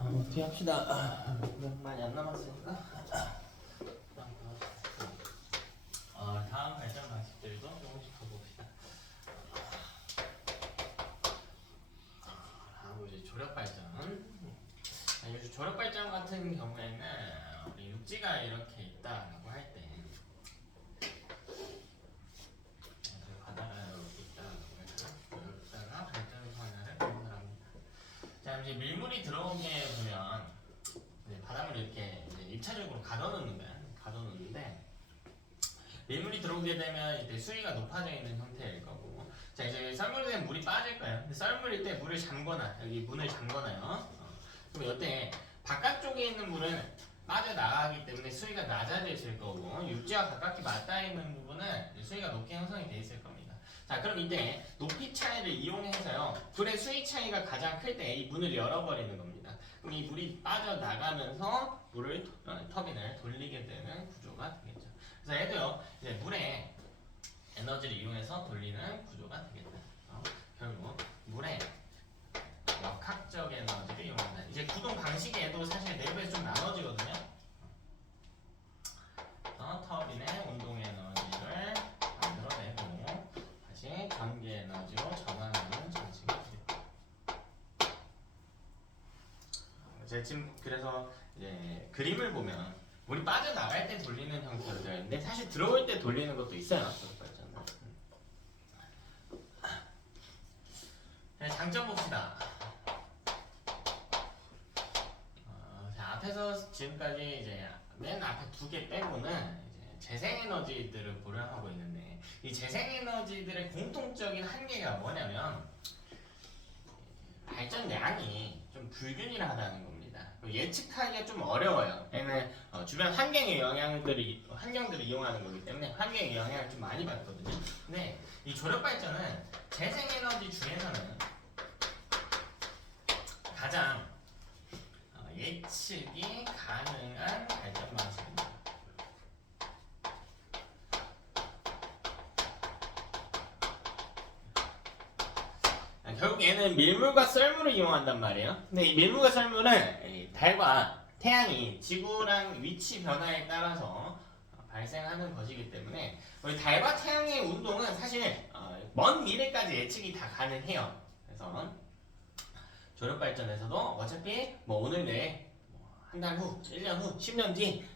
어떻게 합시다. 많이 안 남았으니까. 다음 발전 방식들도 조금씩 가봅시다. 다음 이제 조력 발전. 이 조력 발전 같은 경우에는 우리 육지가 이렇게 있다라고 할 때, 바다가 이렇게 있다라고 해서 여기다가 발전 성향을 분석합니다. 자, 이제 밀물이 들어오게 보면 바닷물을 이렇게 이제 1차적으로 가둬놓는 거야. 가둬놓는데 밀물이 들어오게 되면 이때 수위가 높아져 있는 형태일 거고, 자 이제 썰물이 되면 물이 빠질 거예요. 근데 썰물일 때 물을 잠거나 여기 문을 잠거나요. 그럼 이때 바깥쪽에 있는 물은 빠져나가기 때문에 수위가 낮아져 있을 거고, 육지와 가깝게 맞닿아 있는 부분은 수위가 높게 형성이 돼 있을 겁니다. 자 그럼 이때 높이 차이를 이용해서요, 불의 수위 차이가 가장 클 때 이 문을 열어버리는 겁니다. 그럼 이 물이 빠져나가면서 물을 터빈을 돌리게 되는 구조가 되겠죠. 그래서 얘도요, 이제 물의 에너지를 이용해서 돌리는 구조가 되겠다. 결국 물의 역학적 에너지를 이용한다. 이제 구동 방식이 얘도 사실 내부에서 좀 나눠지거든요. 터빈의 운동 에너지를 만들어내고 다시 전기 에너지로 전환하는 방식이 되겠다. 제가 지금 그래서 이제 그림을 보면 물이 빠져나갈 때 돌리는 형태로 되어 있는데, 사실 들어올 때 돌리는 것도 있어요. 장점 봅시다. 자, 앞에서 지금까지 이제 맨 앞에 두 개 빼고는 이제 재생에너지들을 고려하고 있는데, 이 재생에너지들의 공통적인 한계가 뭐냐면 발전량이 좀 불균일하다는 겁니다. 예측하기가 좀 어려워요. 얘는 주변 환경의 환경들을 이용하는 거기 때문에 환경의 영향을 좀 많이 받거든요. 근데 이 조력 발전은 재생에너지 중에서는 가장 예측이 가능한 발전 방식입니다. 결국 얘는 밀물과 썰물을 이용한단 말이에요. 근데 이 밀물과 썰물은 달과 태양이 지구랑 위치 변화에 따라서 발생하는 것이기 때문에 우리 달과 태양의 운동은 사실 먼 미래까지 예측이 다 가능해요. 그래서 조력 발전에서도 어차피 뭐 오늘 내에 한 달 후, 1년 후, 10년 뒤,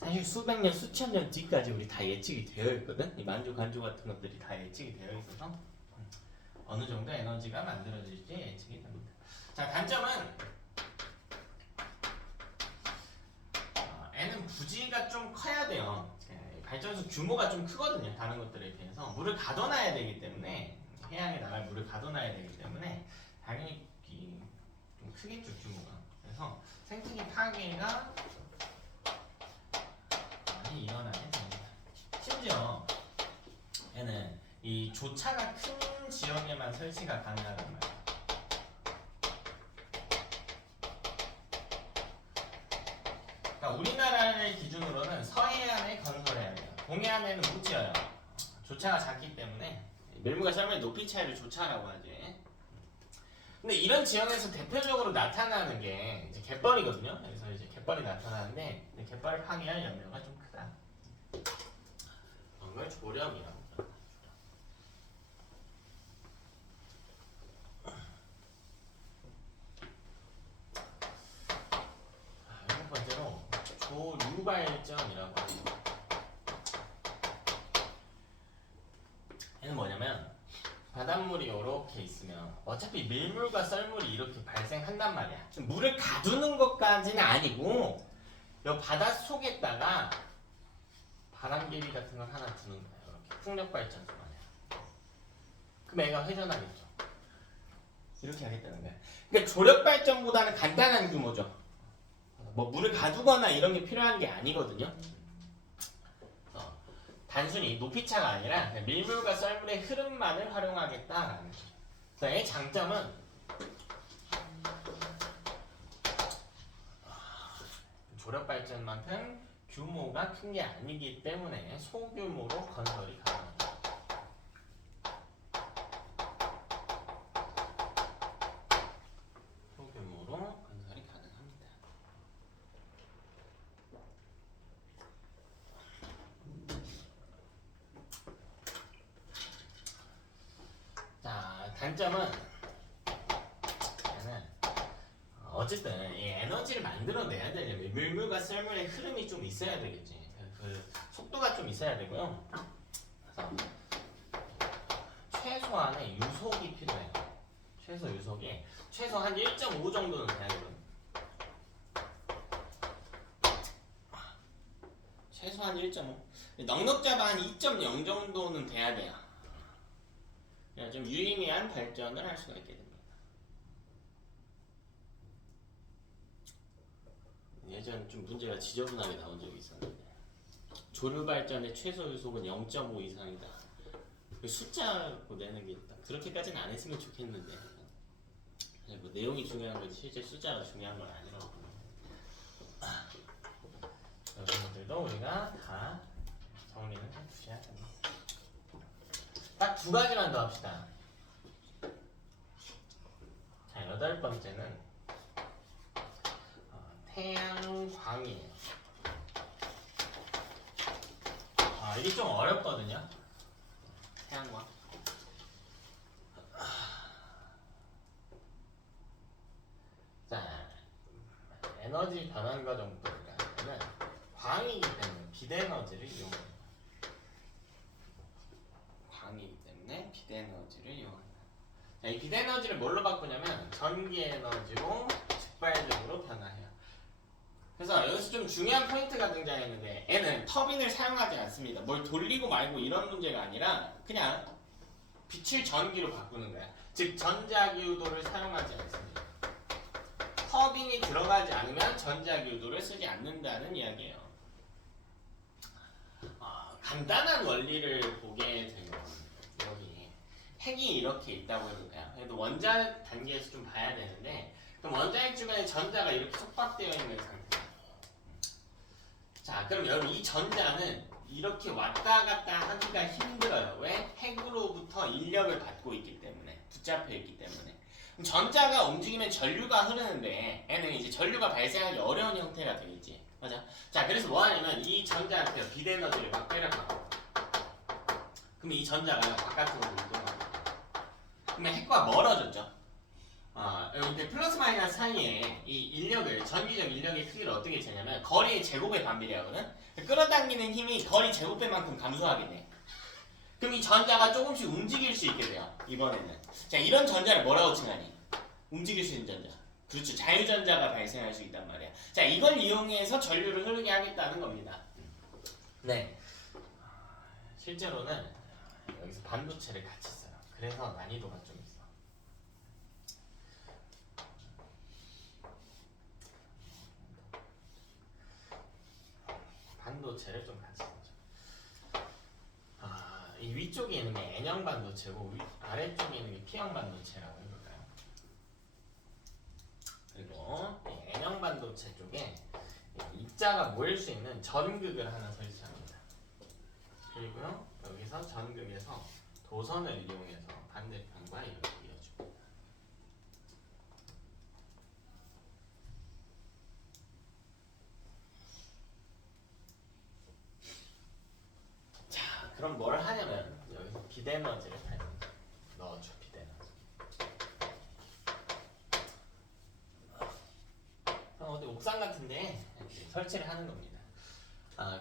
사실 수백 년, 수천 년 뒤까지 우리 다 예측이 되어 있거든. 이 만주, 간주 같은 것들이 다 예측이 되어 있어서 어느 정도 에너지가 만들어질지 예측이 됩니다. 자, 단점은 N은 부지가 좀 커야 돼요. 발전소 규모가 좀 크거든요. 다른 것들에 비해서 물을 가둬놔야 되기 때문에, 해양에 나갈 물을 가둬놔야 되기 때문에 당연히 좀 크겠죠, 규모가. 그래서 생태계 파괴가 많이 일어나게 됩니다. 심지어 얘는 이 조차가 큰 지역에만 설치가 가능하단 말이에요. 그러니까 우리나라를 기준으로는 서해안에 건설해야 돼요. 동해안에는 못 지어요. 조차가 작기 때문에. 밀물과 썰물의 높이 차이를 조차라고 하지. 근데 이런 지역에서 대표적으로 나타나는 게 이제 갯벌이거든요. 그래서 이제 갯벌이 나타나는데 갯벌을 파괴할 염려가 좀 크다. 그걸 조력이라고. 첫 번째로 조류발전이라고 합니다. 얘는 뭐냐면 바닷물이 이렇게 있으면 어차피 밀물과 썰물이 이렇게 발생한단 말이야. 물을 가두는 것까지는 아니고 이 바닷속에다가 바람개비 같은 걸 하나 두는 거야. 이렇게 풍력발전소 말이야. 그럼 애가 회전하겠죠. 이렇게 하겠다는 거야. 그러니까 조력발전보다는 간단한 규모죠. 뭐 물을 가두거나 이런 게 필요한 게 아니거든요. 단순히 높이차가 아니라 밀물과 썰물의 흐름만을 활용하겠다라는 거죠. 그다음에 장점은 조력 발전만큼 규모가 큰 게 아니기 때문에 소규모로 건설이 가능합니다. 소규모로 단점은 얘는 어쨌든 이 에너지를 만들어내야 되려면 물과 썰물의 흐름이 좀 있어야 되겠지. 그 속도가 좀 있어야 되고요. 그래서 최소한의 유속이 필요해요. 최소 유속이 최소 한 1.5 정도는 돼야 되거든. 최소한 1.5. 넉넉잡아 한 2.0 정도는 돼야 돼요. 그냥 좀 유의미한 발전을 할 수가 있게 됩니다. 예전 좀 문제가 지저분하게 나온 적이 있었는데 조류 발전의 최소 유속은 0.5 이상이다. 숫자로 내는 게 있다. 그렇게까지는 안 했으면 좋겠는데 뭐 내용이 중요한 거지 실제 숫자가 중요한 건 아니라고. 이런 것들도 우리가 다 정리는 해두셔야 됩니다. 딱 두 가지만 더 합시다. 자, 8번째는 태양광이에요. 이게 좀 어렵거든요. 태양광. 자, 에너지 변환 과정 보니까는 광이기 때문에 빛에너지를 이용해요. 광이기 때문에 빛에너지를 이용한다. 자, 이 빛에너지를 뭘로 바꾸냐면 전기에너지로 즉발적으로 변화해요. 그래서 여기서 좀 중요한 포인트가 등장했는데 얘는 터빈을 사용하지 않습니다. 뭘 돌리고 말고 이런 문제가 아니라 그냥 빛을 전기로 바꾸는 거야. 즉 전자기유도를 사용하지 않습니다. 터빈이 들어가지 않으면 전자기유도를 쓰지 않는다는 이야기예요. 간단한 원리를 보게 되면 여기 핵이 이렇게 있다고 해볼까요? 그래도 원자핵 단계에서 좀 봐야 되는데 그럼 원자핵 주변에 전자가 이렇게 속박되어 있는 상태예요. 자, 그럼 여러분 이 전자는 이렇게 왔다 갔다 하기가 힘들어요. 왜? 핵으로부터 인력을 받고 있기 때문에, 붙잡혀 있기 때문에. 그럼 전자가 움직이면 전류가 흐르는데 얘는 이제 전류가 발생하기 어려운 형태가 되겠지. 맞아? 자, 그래서 뭐 하냐면 이 전자한테 빛에너지를 막 때려가고 그럼 이 전자가 바깥으로 이동하고 그러면 핵과 멀어졌죠. 이렇게 플러스 마이너스 사이에 이 인력을, 전기적 인력의 크기를 어떻게 재냐면 거리의 제곱에 반비례하거든. 끌어당기는 힘이 거리 제곱배만큼 감소하겠네. 그럼 이 전자가 조금씩 움직일 수 있게 돼요. 이번에는. 자, 이런 전자를 뭐라고 칭하니? 움직일 수 있는 전자. 그렇죠. 자유전자가 발생할 수 있단 말이야. 자, 이걸 이용해서 전류를 흐르게 하겠다는 겁니다. 네. 실제로는 여기서 반도체를 같이 써요. 그래서 난이도가 좀 있어. 반도체를 좀 같이 쓰죠. 이 위쪽에 있는 게 N형 반도체고 아래쪽에 있는 게 P형 반도체라고 해볼까요? 그리고 이 N형 반도체 쪽에 입자가 모일 수 있는 전극을 하나 설치합니다. 그리고요 여기서 전극에서 도선을 이용해서 반대편과 이렇게 이어줍니다. 자, 그럼 뭘 하냐면 여기서 빛에너지를 넣어줘. 빛에너지. 어디 옥상 같은데 설치를 하는 겁니다.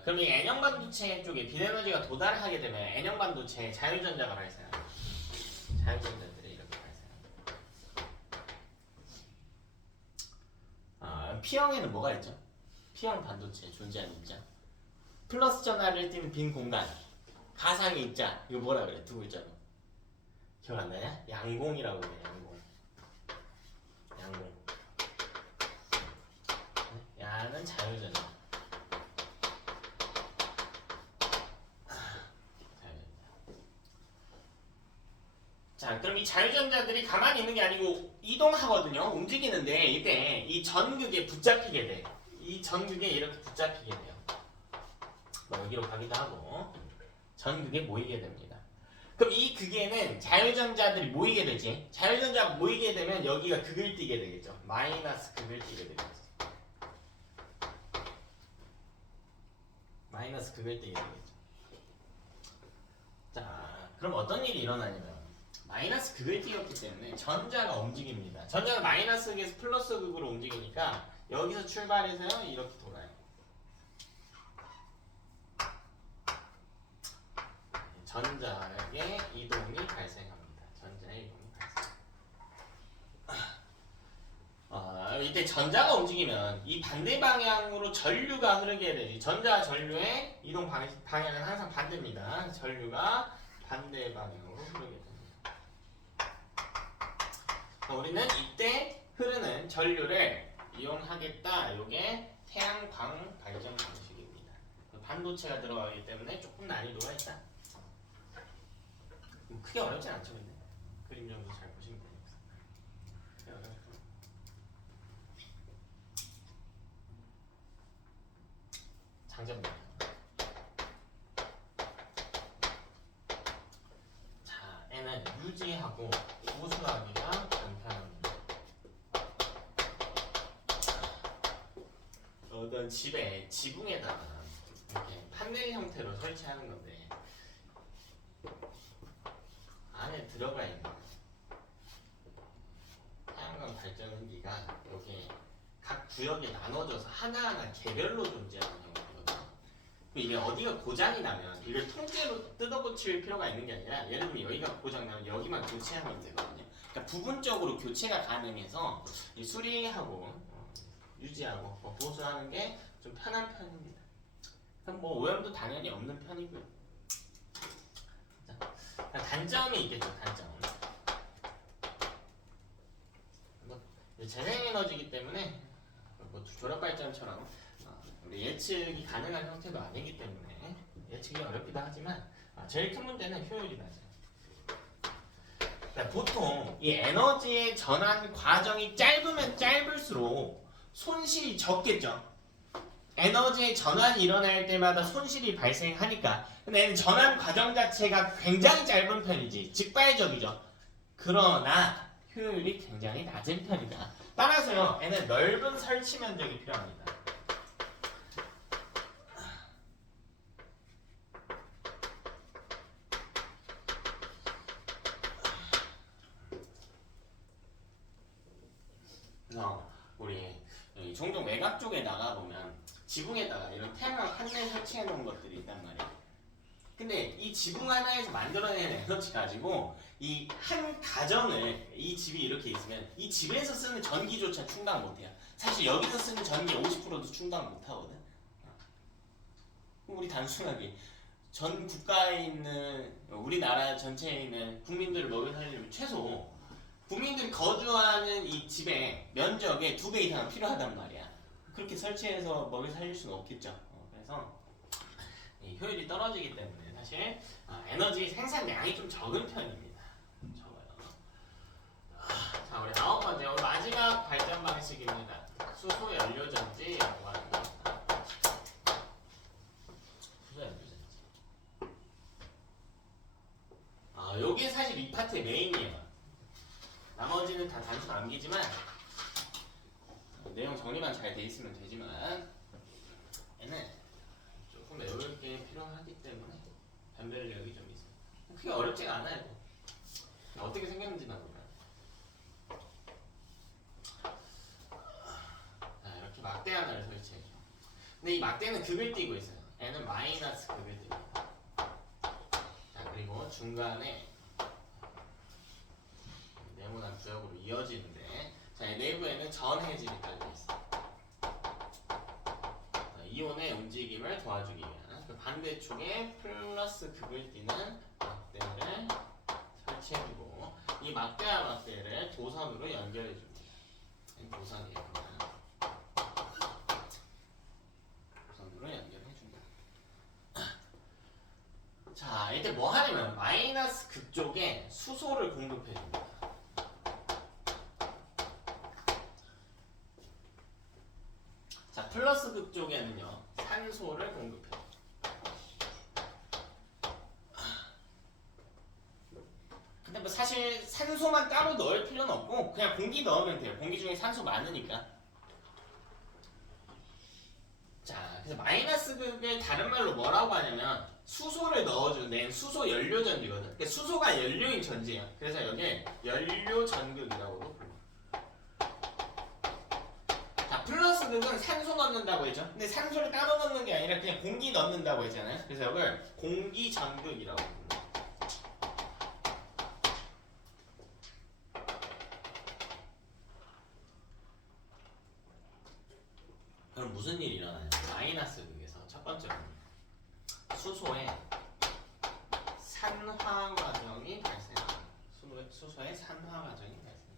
그럼 이 N형 반도체 쪽에 빛에너지가 도달하게 되면 N형 반도체에 자유전자가 발생합니다. 자유전자들이 이렇게 발생합니다. P형에는 뭐가 있죠? P형 반도체에 존재하는 입자. 플러스 전하를 띤 빈 공간. 가상의 입자. 이거 뭐라 그래? 두 글자로. 기억 안 나냐? 양공이라고 그래. 양공. 야는 자유전자. 자, 그럼 이 자유전자들이 가만히 있는 게 아니고 이동하거든요. 움직이는데 이때 이 전극에 붙잡히게 돼. 이 전극에 이렇게 붙잡히게 돼요. 뭐 여기로 가기도 하고 전극에 모이게 됩니다. 그럼 이 극에는 자유전자들이 모이게 되지. 자유전자가 모이게 되면 여기가 극을 띠게 되겠죠. 마이너스 극을 띠게 되겠죠. 마이너스 극을 띠게 되겠죠. 자, 그럼 어떤 일이 일어나냐면 마이너스 극을 띄웠기 때문에 전자가 움직입니다. 전자가 마이너스 극에서 플러스 극으로 움직이니까 여기서 출발해서요 이렇게 돌아요. 전자의 이동이 발생합니다. 전자의 이동이 발생. 이때 전자가 움직이면 이 반대 방향으로 전류가 흐르게 되지. 전자 전류의 이동 방향은 항상 반대입니다. 전류가 반대 방향으로 흐르게 됩니다. 우리는 이때 흐르는 전류를 이용하겠다. 이게 태양광 발전 방식입니다. 반도체가 들어가기 때문에 조금 난이도가 있다. 크게 어렵진 않죠, 근데 그림 정도 잘 보시면 됩니다. 크게 어렵죠. 장점입니다. 자, N은 유지하고 보수하기가 간편합니다. 어떤 집에 지붕에다가 이렇게 판넬 형태로 설치하는 건데 안에 들어가 있는 태양광 발전기가 여기 각 구역에 나눠져서 하나하나 개별로 존재하는 형태거든요. 이게 어디가 고장이 나면 이걸 통째로 뜯어고칠 필요가 있는 게 아니라 예를 들면 여기가 고장 나면 여기만 교체하면 되거든요. 그러니까 부분적으로 교체가 가능해서 수리하고 유지하고 보수하는 게 좀 편한 편입니다. 뭐 오염도 당연히 없는 편이고요. 단점이 있겠죠. 단점. 재생에너지이기 때문에 뭐 조력발전처럼 우리 예측이 가능한 형태도 아니기 때문에 예측이 어렵기도 하지만 제일 큰 문제는 효율이 낮아요. 그러니까 보통 이 에너지의 전환 과정이 짧으면 짧을수록 손실이 적겠죠. 에너지의 전환이 일어날 때마다 손실이 발생하니까. 근데 얘는 전환 과정 자체가 굉장히 짧은 편이지 직발적이죠. 그러나 효율이 굉장히 낮은 편이다. 따라서요 얘는 넓은 설치 면적이 필요합니다. 그래서 우리 종종 외곽 쪽에 나가보면 지붕에다가 이런 태양광 판넬 설치해 놓은 것들이 있단 말이야. 근데 이 지붕 하나에서 만들어낸 에너지 가지고 이 한 가정을 이 집이 이렇게 있으면 이 집에서 쓰는 전기조차 충당 못해요. 사실 여기서 쓰는 전기 50%도 충당 못하거든. 우리 단순하게 전 국가에 있는 우리나라 전체에 있는 국민들을 먹여 살리려면 최소 국민들이 거주하는 이 집의 면적의 2배 이상은 필요하단 말이야. 그렇게 설치해서 먹여 살릴 수는 없겠죠. 그래서 이 효율이 떨어지기 때문에 사실 에너지 생산량이 좀 적은 편입니다. 적어요. 자, 우리 9번째 오늘 마지막 발전 방식입니다. 수소 연료전지라고 하는 겁니다. 수소 연료전지. 요게 사실 이 파트의 메인이에요. 나머지는 다 단순 암기지만 내용 정리만 잘 돼 있으면 되지만 얘는 조금 외울 게 필요하기 때문에 변별력이 좀 있어요. 크게 어렵지가 않아요. 어떻게 생겼는지만 몰라요. 자, 이렇게 막대 하나를 설치해줘. 근데 이 막대는 극을 띄고 있어요. 얘는 마이너스 극을 띄고 있어요. 자, 그리고 중간에 네모난 구역으로 이어지는데 자, 내부에는 전해질이 깔려있어요. 이온의 움직임을 도와주기 위한 그 반대쪽에 플러스 극을 띠는 막대를 설치해주고 이 막대와 막대를 도선으로 연결해줍니다. 도선이에요. 도선으로 연결해준다. 자, 이때 뭐 하냐면 마이너스 극 쪽에 수소를 공급해줍니다. 자, 플러스 극 쪽에는요 산소를 공급해요. 근데 뭐 사실 산소만 따로 넣을 필요는 없고 그냥 공기 넣으면 돼요. 공기 중에 산소 많으니까. 자, 그래서 마이너스 극을 다른 말로 뭐라고 하냐면 수소를 넣어주는 수소 연료 전지거든. 그러니까 수소가 연료인 전지예요. 그래서 여기에 연료 전극이라고도 불러. 자, 플러스 극은 산소 넣는다고 했죠. 근데 산소를 따로 넣는 게 아니라 그냥 공기 넣는다고 했잖아요. 그래서 이걸 공기 전극이라고 불러. 그럼 무슨 일이 일어나냐? 마이너스 극에서 첫 번째로 수소의 산화 과정이 발생합니다. 수소의 산화 과정이 발생합니다.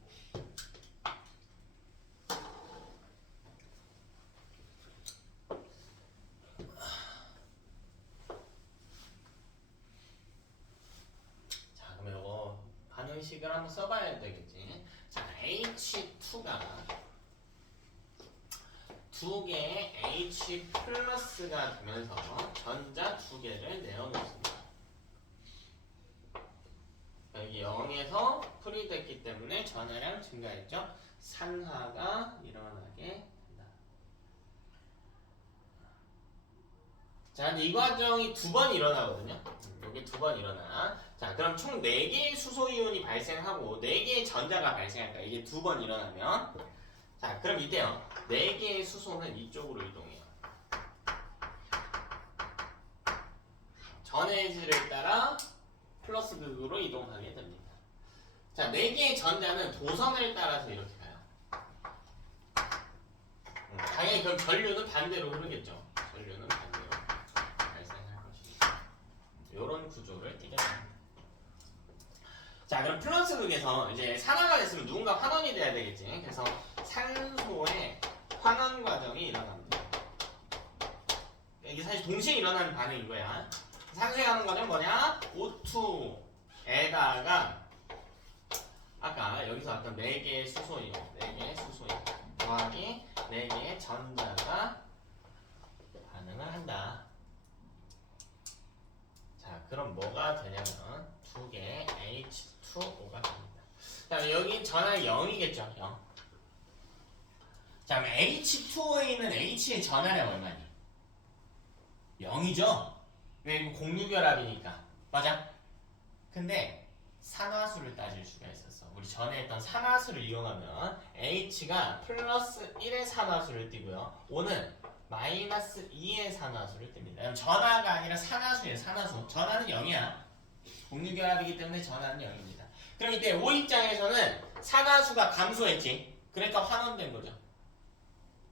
자, 그럼 이거 반응식을 한번 써봐야 되겠지. 자, H2가 두 개의 H 플러스가 되면서 전자 두 개를 내어놓습니다. 여기 0에서 풀이됐기 때문에 전하량 증가했죠. 산화가 일어나게 된다. 자, 근데 이 과정이 두 번 일어나거든요. 여기 두 번 일어나. 자, 그럼 총 4개의 수소이온이 발생하고 4개의 전자가 발생할까? 이게 두 번 일어나면. 자, 그럼 이때요. 4개의 수소는 이쪽으로 이동해요. 전해질에 따라 플러스 극으로 이동하게 됩니다. 자, 4개의 전자는 도선을 따라서 이렇게 가요. 당연히 그럼 전류는 반대로 흐르겠죠. 전류는 반대로 발생할 것입니다. 이런 구조를 띠게 됩니다. 자, 그럼 플러스 극에서 이제 산화가 됐으면 누군가 환원이 돼야 되겠지. 그래서 산소의 환원 과정이 일어납니다. 이게 사실 동시에 일어나는 반응인 거야. 산소의 환원 과정은 뭐냐? O2에다가 아까 여기서 아까 4개의 수소이온, 4개의 수소이온 더하기 4개의 전자가 반응을 한다. 자, 그럼 뭐가 되냐면 2개의 H2O가 됩니다. 자, 여기 전하량이 0이겠죠? 0. 자, 그럼 H2O에 있는 H의 전하량 얼마니? 0이죠? 왜? 이거 공유결합이니까. 맞아? 근데 산화수를 따질 수가 있었어. 우리 전에 했던 산화수를 이용하면 H가 플러스 1의 산화수를 띠고요. O는 마이너스 2의 산화수를 띱니다. 그럼 전하가 아니라 산화수예요. 산화수. 전하는 0이야. 공유결합이기 때문에 전하는 0입니다. 그럼 이때 O 입장에서는 산화수가 감소했지. 그러니까 환원된 거죠.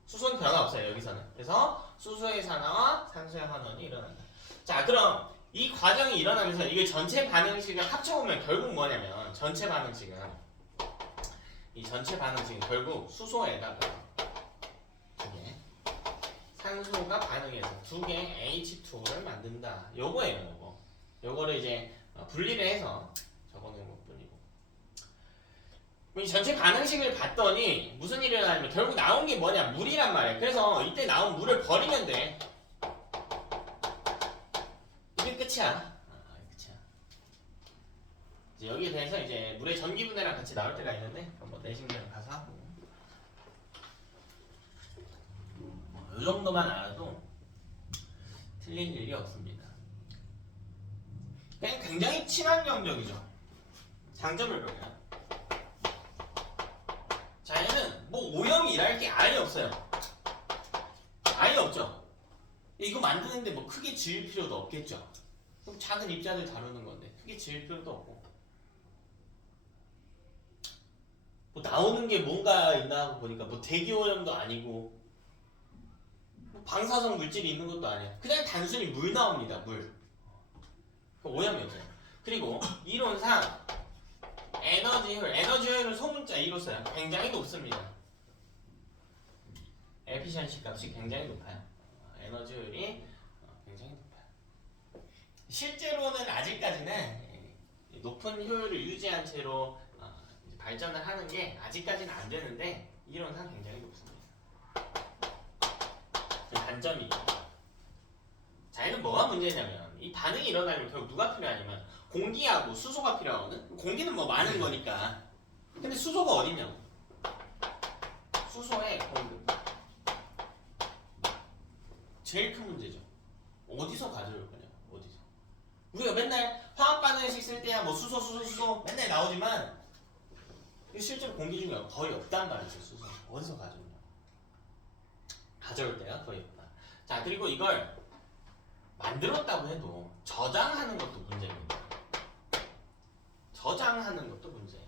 수소는 변화 없어요. 여기서는. 그래서 수소의 산화와 산소의 환원이 일어난다. 자, 그럼 이 과정이 일어나면서 이게 전체 반응식을 합쳐보면 결국 뭐냐면 전체 반응식은 결국 수소에다가 2개 산소가 반응해서 2개 H2O를 만든다. 요거예요. 요거. 요거를 이제 분리를 해서 적어놓은 것뿐이고. 이 전체 반응식을 봤더니 무슨 일이 일어나냐면 결국 나온 게 뭐냐? 물이란 말이에요. 그래서 이때 나온 물을 버리면 돼. 이게 끝이야. 끝이야. 이제 여기에 대해서 이제 물의 전기분해랑 같이 나올 때가 있는데 한번 내신경 가서 하고. 이 정도만 알아도 틀린 일이 없습니다. 그냥 굉장히 친환경적이죠. 장점을 볼까요? 자, 얘는 뭐 오염이 일할 게 아예 없어요. 아예 없죠. 이거 만드는데 뭐 크게 지을 필요도 없겠죠. 그럼 작은 입자들 다루는 건데 크게 지을 필요도 없고. 뭐 나오는 게 뭔가 있나 하고 보니까 뭐 대기오염도 아니고 뭐 방사성 물질이 있는 것도 아니야. 그냥 단순히 물 나옵니다. 물. 오염이 없어요. 그리고 이론상 에너지 효율은 소문자 2로 써요. 굉장히 높습니다. 에피션시 값이 굉장히 높아요. 에너지 효율이 굉장히 높아요. 실제로는 아직까지는 높은 효율을 유지한 채로 발전을 하는 게 아직까지는 안 되는데 이론상 굉장히 높습니다. 단점이 자, 얘는 뭐가 문제냐면 이 반응이 일어나려면 결국 누가 필요하냐면 공기하고 수소가 필요하거든. 공기는 뭐 많은 거니까. 근데 수소가 어디냐고. 수소의 공급. 제일 큰 문제죠. 어디서 가져올 거냐? 어디서? 우리가 맨날 화학 반응식 쓸 때야 뭐 수소 맨날 나오지만 실제로 공기 중에 거의 없단 말이죠. 수소 어디서 가져오냐? 가져올 때가 거의 없다. 자, 그리고 이걸 만들었다고 해도 저장하는 것도 문제입니다. 저장하는 것도 문제예요.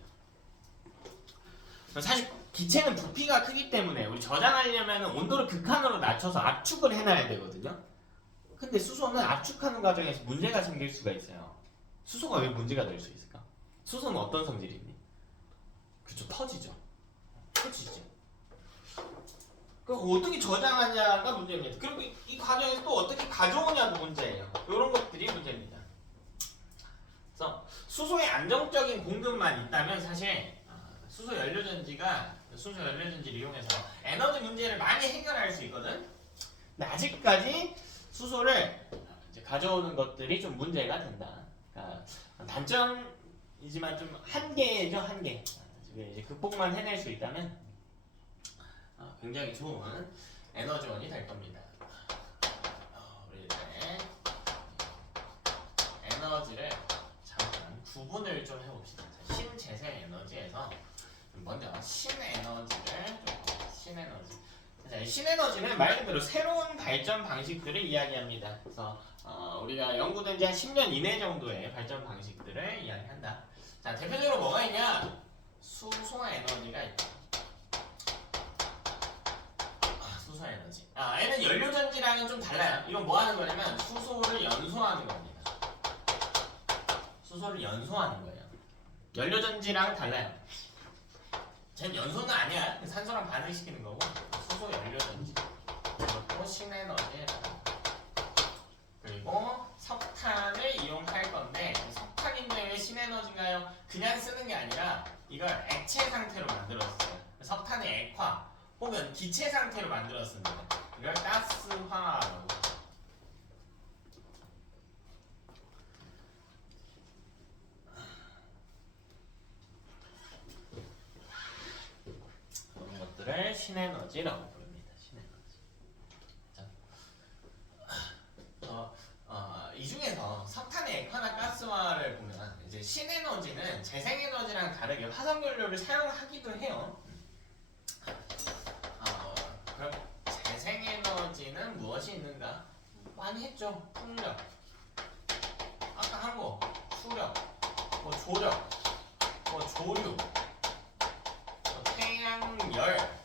사실 기체는 부피가 크기 때문에 우리 저장하려면 온도를 극한으로 낮춰서 압축을 해놔야 되거든요. 근데 수소는 압축하는 과정에서 문제가 생길 수가 있어요. 수소가 왜 문제가 될 수 있을까? 수소는 어떤 성질이 있니? 그쵸, 터지죠. 터지죠. 그럼 어떻게 저장하냐가 문제입니다. 그리고 이 과정에서 또 어떻게 가져오냐도 문제예요. 이런 것들이 문제입니다. 그래서 수소의 안정적인 공급만 있다면 사실 수소 연료전지를 이용해서 에너지 문제를 많이 해결할 수 있거든. 근데 아직까지 수소를 이제 가져오는 것들이 좀 문제가 된다. 그러니까 단점이지만 좀 한계죠, 한계. 이제 극복만 해낼 수 있다면 굉장히 좋은 에너지원이 될 겁니다. 우리 이제 에너지를 잠깐 구분을 좀 해봅시다. 신재생 에너지에서 먼저 신에너지는 말 그대로 새로운 발전 방식들을 이야기합니다. 그래서 우리가 연구된 지 한 10년 이내 정도의 발전 방식들을 이야기한다. 자, 대표적으로 뭐가 있냐? 수소 에너지가 있다. 수소 에너지. 얘는 연료전지랑은 좀 달라요. 이건 뭐 하는 거냐면 수소를 연소하는 겁니다. 수소를 연소하는 거예요. 연료전지랑 달라요. 쟤는 연소는 아니야. 산소랑 반응시키는 거고. 수소 연료전지. 그리고 신에너지. 그리고 석탄을 이용할 건데 석탄인데 왜 신에너지인가요? 그냥 쓰는 게 아니라 이걸 액체 상태로 만들었어요. 석탄의 액화 혹은 기체 상태로 만들었습니다. 이걸 가스화라고. 이런 것들을 신에너지라고 부릅니다. 신에너지. 이 중에서 석탄의 액화나 가스화를 보면 이제 신에너지는 재생에너지랑 다르게 화석연료를 사용하기도 해요. 그럼 재생에너지는 무엇이 있는가? 많이 했죠. 풍력, 아까 한 거, 수력, 뭐 조력, 뭐 조류, 뭐 태양열.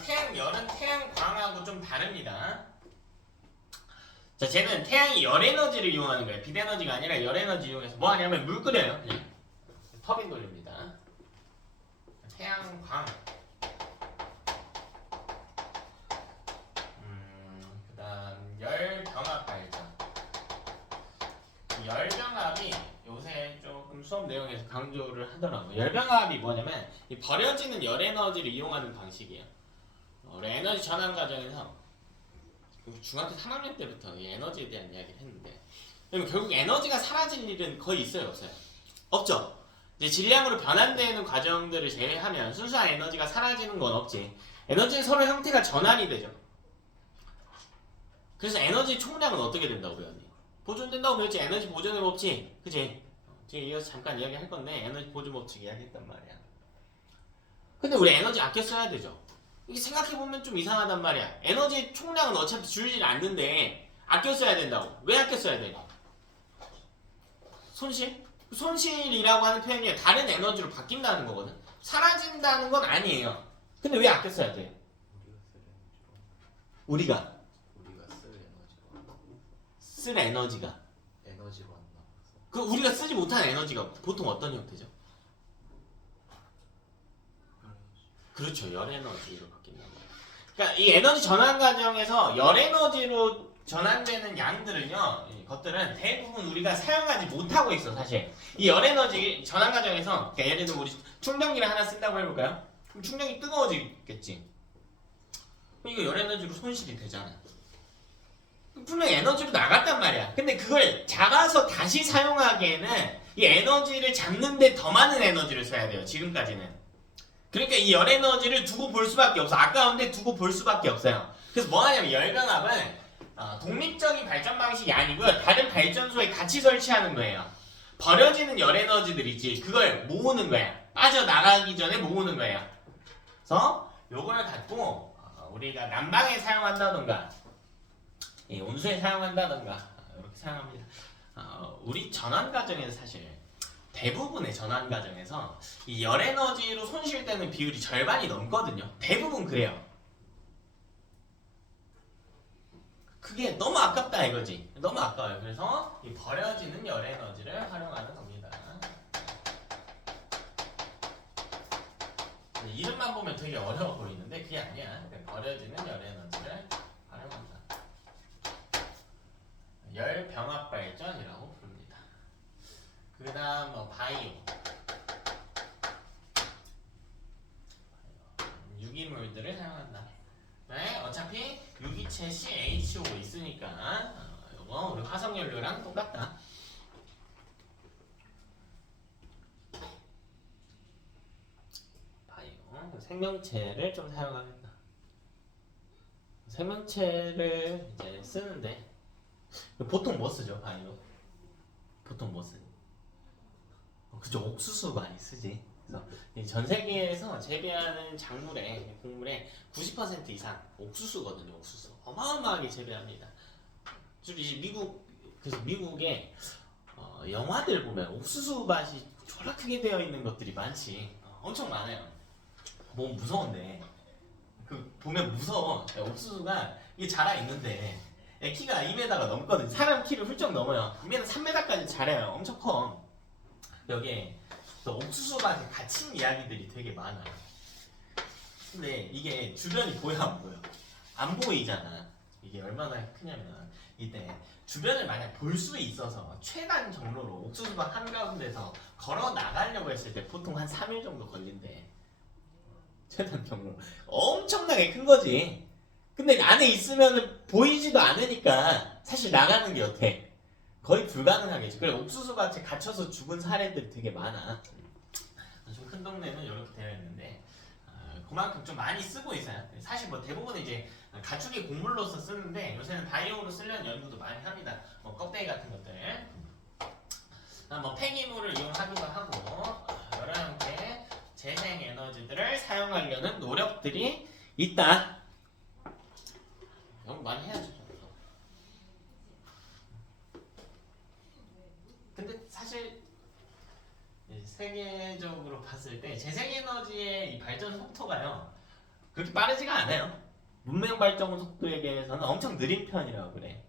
태양열은 태양광하고 좀 다릅니다. 자, 쟤는 태양이 열에너지를 이용하는 거예요. 빛에너지가 아니라 열에너지 이용해서 뭐 하냐면 물 끓여요. 그냥 터빈 돌립니다. 태양광. 그다음 열병합 발전. 열병합이 요새 조금 수업 내용에서 강조를 하더라고요. 열병합이 뭐냐면 이 버려지는 열에너지를 이용하는 방식이에요. 에너지 전환 과정에서 중학교 3학년 때부터 이 에너지에 대한 이야기를 했는데, 그러면 결국 에너지가 사라질 일은 거의 있어요, 없어요? 없죠. 이제 질량으로 변환되는 과정들을 제외하면 순수한 에너지가 사라지는 건 없지. 에너지는 서로 형태가 전환이 되죠. 그래서 에너지 총량은 어떻게 된다고 배웠니? 보존된다고 배웠지. 에너지 보존의 법칙, 그치? 뒤에 이어서 잠깐 이야기할 건데 에너지 보존 법칙 이야기했단 말이야. 근데 우리 에너지 아껴 써야 되죠. 이게 생각해보면 좀 이상하단 말이야. 에너지 총량은 어차피 줄질 않는데 아껴 써야 된다고. 왜 아껴 써야 돼? 손실? 손실이라고 하는 표현이 다른 에너지로 바뀐다는 거거든. 사라진다는 건 아니에요. 근데 왜 아껴 써야 돼? 우리가 쓸 에너지가 에너지로 안 나와서. 그 우리가 쓰지 못한 에너지가 보통 어떤 형태죠? 그렇죠. 열에너지로 바뀐단 말이에요. 그러니까 이 에너지 전환 과정에서 열에너지로 전환되는 양들은요, 이 것들은 대부분 우리가 사용하지 못하고 있어, 사실. 이 열에너지 전환 과정에서, 그러니까 예를 들면 우리 충전기를 하나 쓴다고 해볼까요? 그럼 충전기 뜨거워지겠지. 그럼 이거 열에너지로 손실이 되잖아. 분명히 에너지로 나갔단 말이야. 근데 그걸 잡아서 다시 사용하기에는 이 에너지를 잡는데 더 많은 에너지를 써야 돼요, 지금까지는. 그러니까 이 열에너지를 두고 볼 수밖에 없어. 아까운데 두고 볼 수밖에 없어요. 그래서 뭐 하냐면 열병합은 독립적인 발전 방식이 아니고요. 다른 발전소에 같이 설치하는 거예요. 버려지는 열 에너지들 있지. 그걸 모으는 거야. 빠져나가기 전에 모으는 거야. 그래서 요걸 갖고 우리가 난방에 사용한다던가 온수에 사용한다던가 이렇게 사용합니다. 우리 전원 과정에서 사실 대부분의 전원 과정에서 이 열 에너지로 손실되는 비율이 절반이 넘거든요. 대부분 그래요. 그게 너무 아깝다 이거지. 너무 아까워요. 그래서 이 버려지는 열 에너지를 활용하는 겁니다. 이름만 보면 되게 어려워 보이는데 그게 아니야. 버려지는 열 에너지를 활용한다. 열 병합 발전이라고 부릅니다. 그 다음 바이오. 유기물들을 사용한다. 네, 어차피 유기체 CHO 있으니까 이거 우리 화석연료랑 똑같다. 바이오. 생명체를 좀 사용하겠다. 생명체를 이제 쓰는데 보통 뭐 쓰죠, 바이오? 보통 뭐 쓰지? 그죠, 옥수수 많이 쓰지. 그래서 전 세계에서 재배하는 작물의 곡물의 90% 이상 옥수수거든요. 옥수수 어마어마하게 재배합니다. 이제 그래서 미국에 영화들 보면 옥수수 밭이 졸라 크게 되어 있는 것들이 많지. 엄청 많아요. 뭐 무서운데 그 보면 무서워. 옥수수가 이게 자라 있는데 키가 2m가 넘거든. 사람 키를 훌쩍 넘어요. 2m, 3m까지 자라요. 엄청 커. 여기에 또 옥수수밭에 갇힌 이야기들이 되게 많아요. 근데 이게 주변이 보여 안 보여? 안 보이잖아. 이게 얼마나 크냐면 이때 주변을 만약 볼 수 있어서 최단 경로로 옥수수밭 한가운데서 걸어 나가려고 했을 때 보통 한 3일 정도 걸린대. 최단 경로. 엄청나게 큰 거지. 근데 안에 있으면 보이지도 않으니까 사실 나가는 게 어때? 거의 불가능하겠지. 그래 옥수수밭에 갇혀서 죽은 사례들이 되게 많아. 좀 큰 동네는 이렇게 되어 있는데 그만큼 좀 많이 쓰고 있어요. 사실 뭐 대부분 이제 가축의 곡물로서 쓰는데 요새는 바이오로 쓰려는 연구도 많이 합니다. 뭐 껍데기 같은 것들, 뭐 폐기물을 이용하기도 하고 여러 형태의 재생 에너지들을 사용하려는 노력들이 있다. 연구 많이 해야죠. 근데 사실 세계적으로 봤을 때 재생에너지의 이 발전 속도가요 그렇게 빠르지가 않아요. 문명 발전 속도에 비해서는 엄청 느린 편이라고 그래.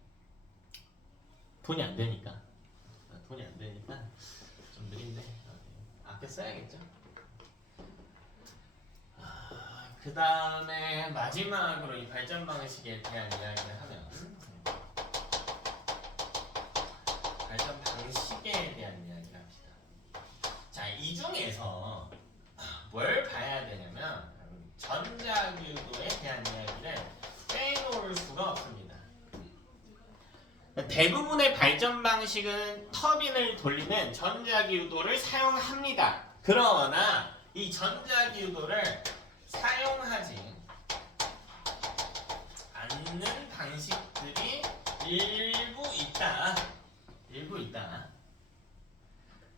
돈이 안 되니까 좀 느린데 아껴 써야겠죠. 그 다음에 마지막으로 이 발전 방식에 대한 이야기를 하면 발전 방식에 대한 이야기를 합시다. 자, 이 중에서 뭘 봐야 되냐면 전자기유도에 대한 이야기를 빼놓을 수가 없습니다. 대부분의 발전 방식은 터빈을 돌리는 전자기유도를 사용합니다. 그러나 이 전자기유도를 사용하지 않는 방식들이 일부 있다.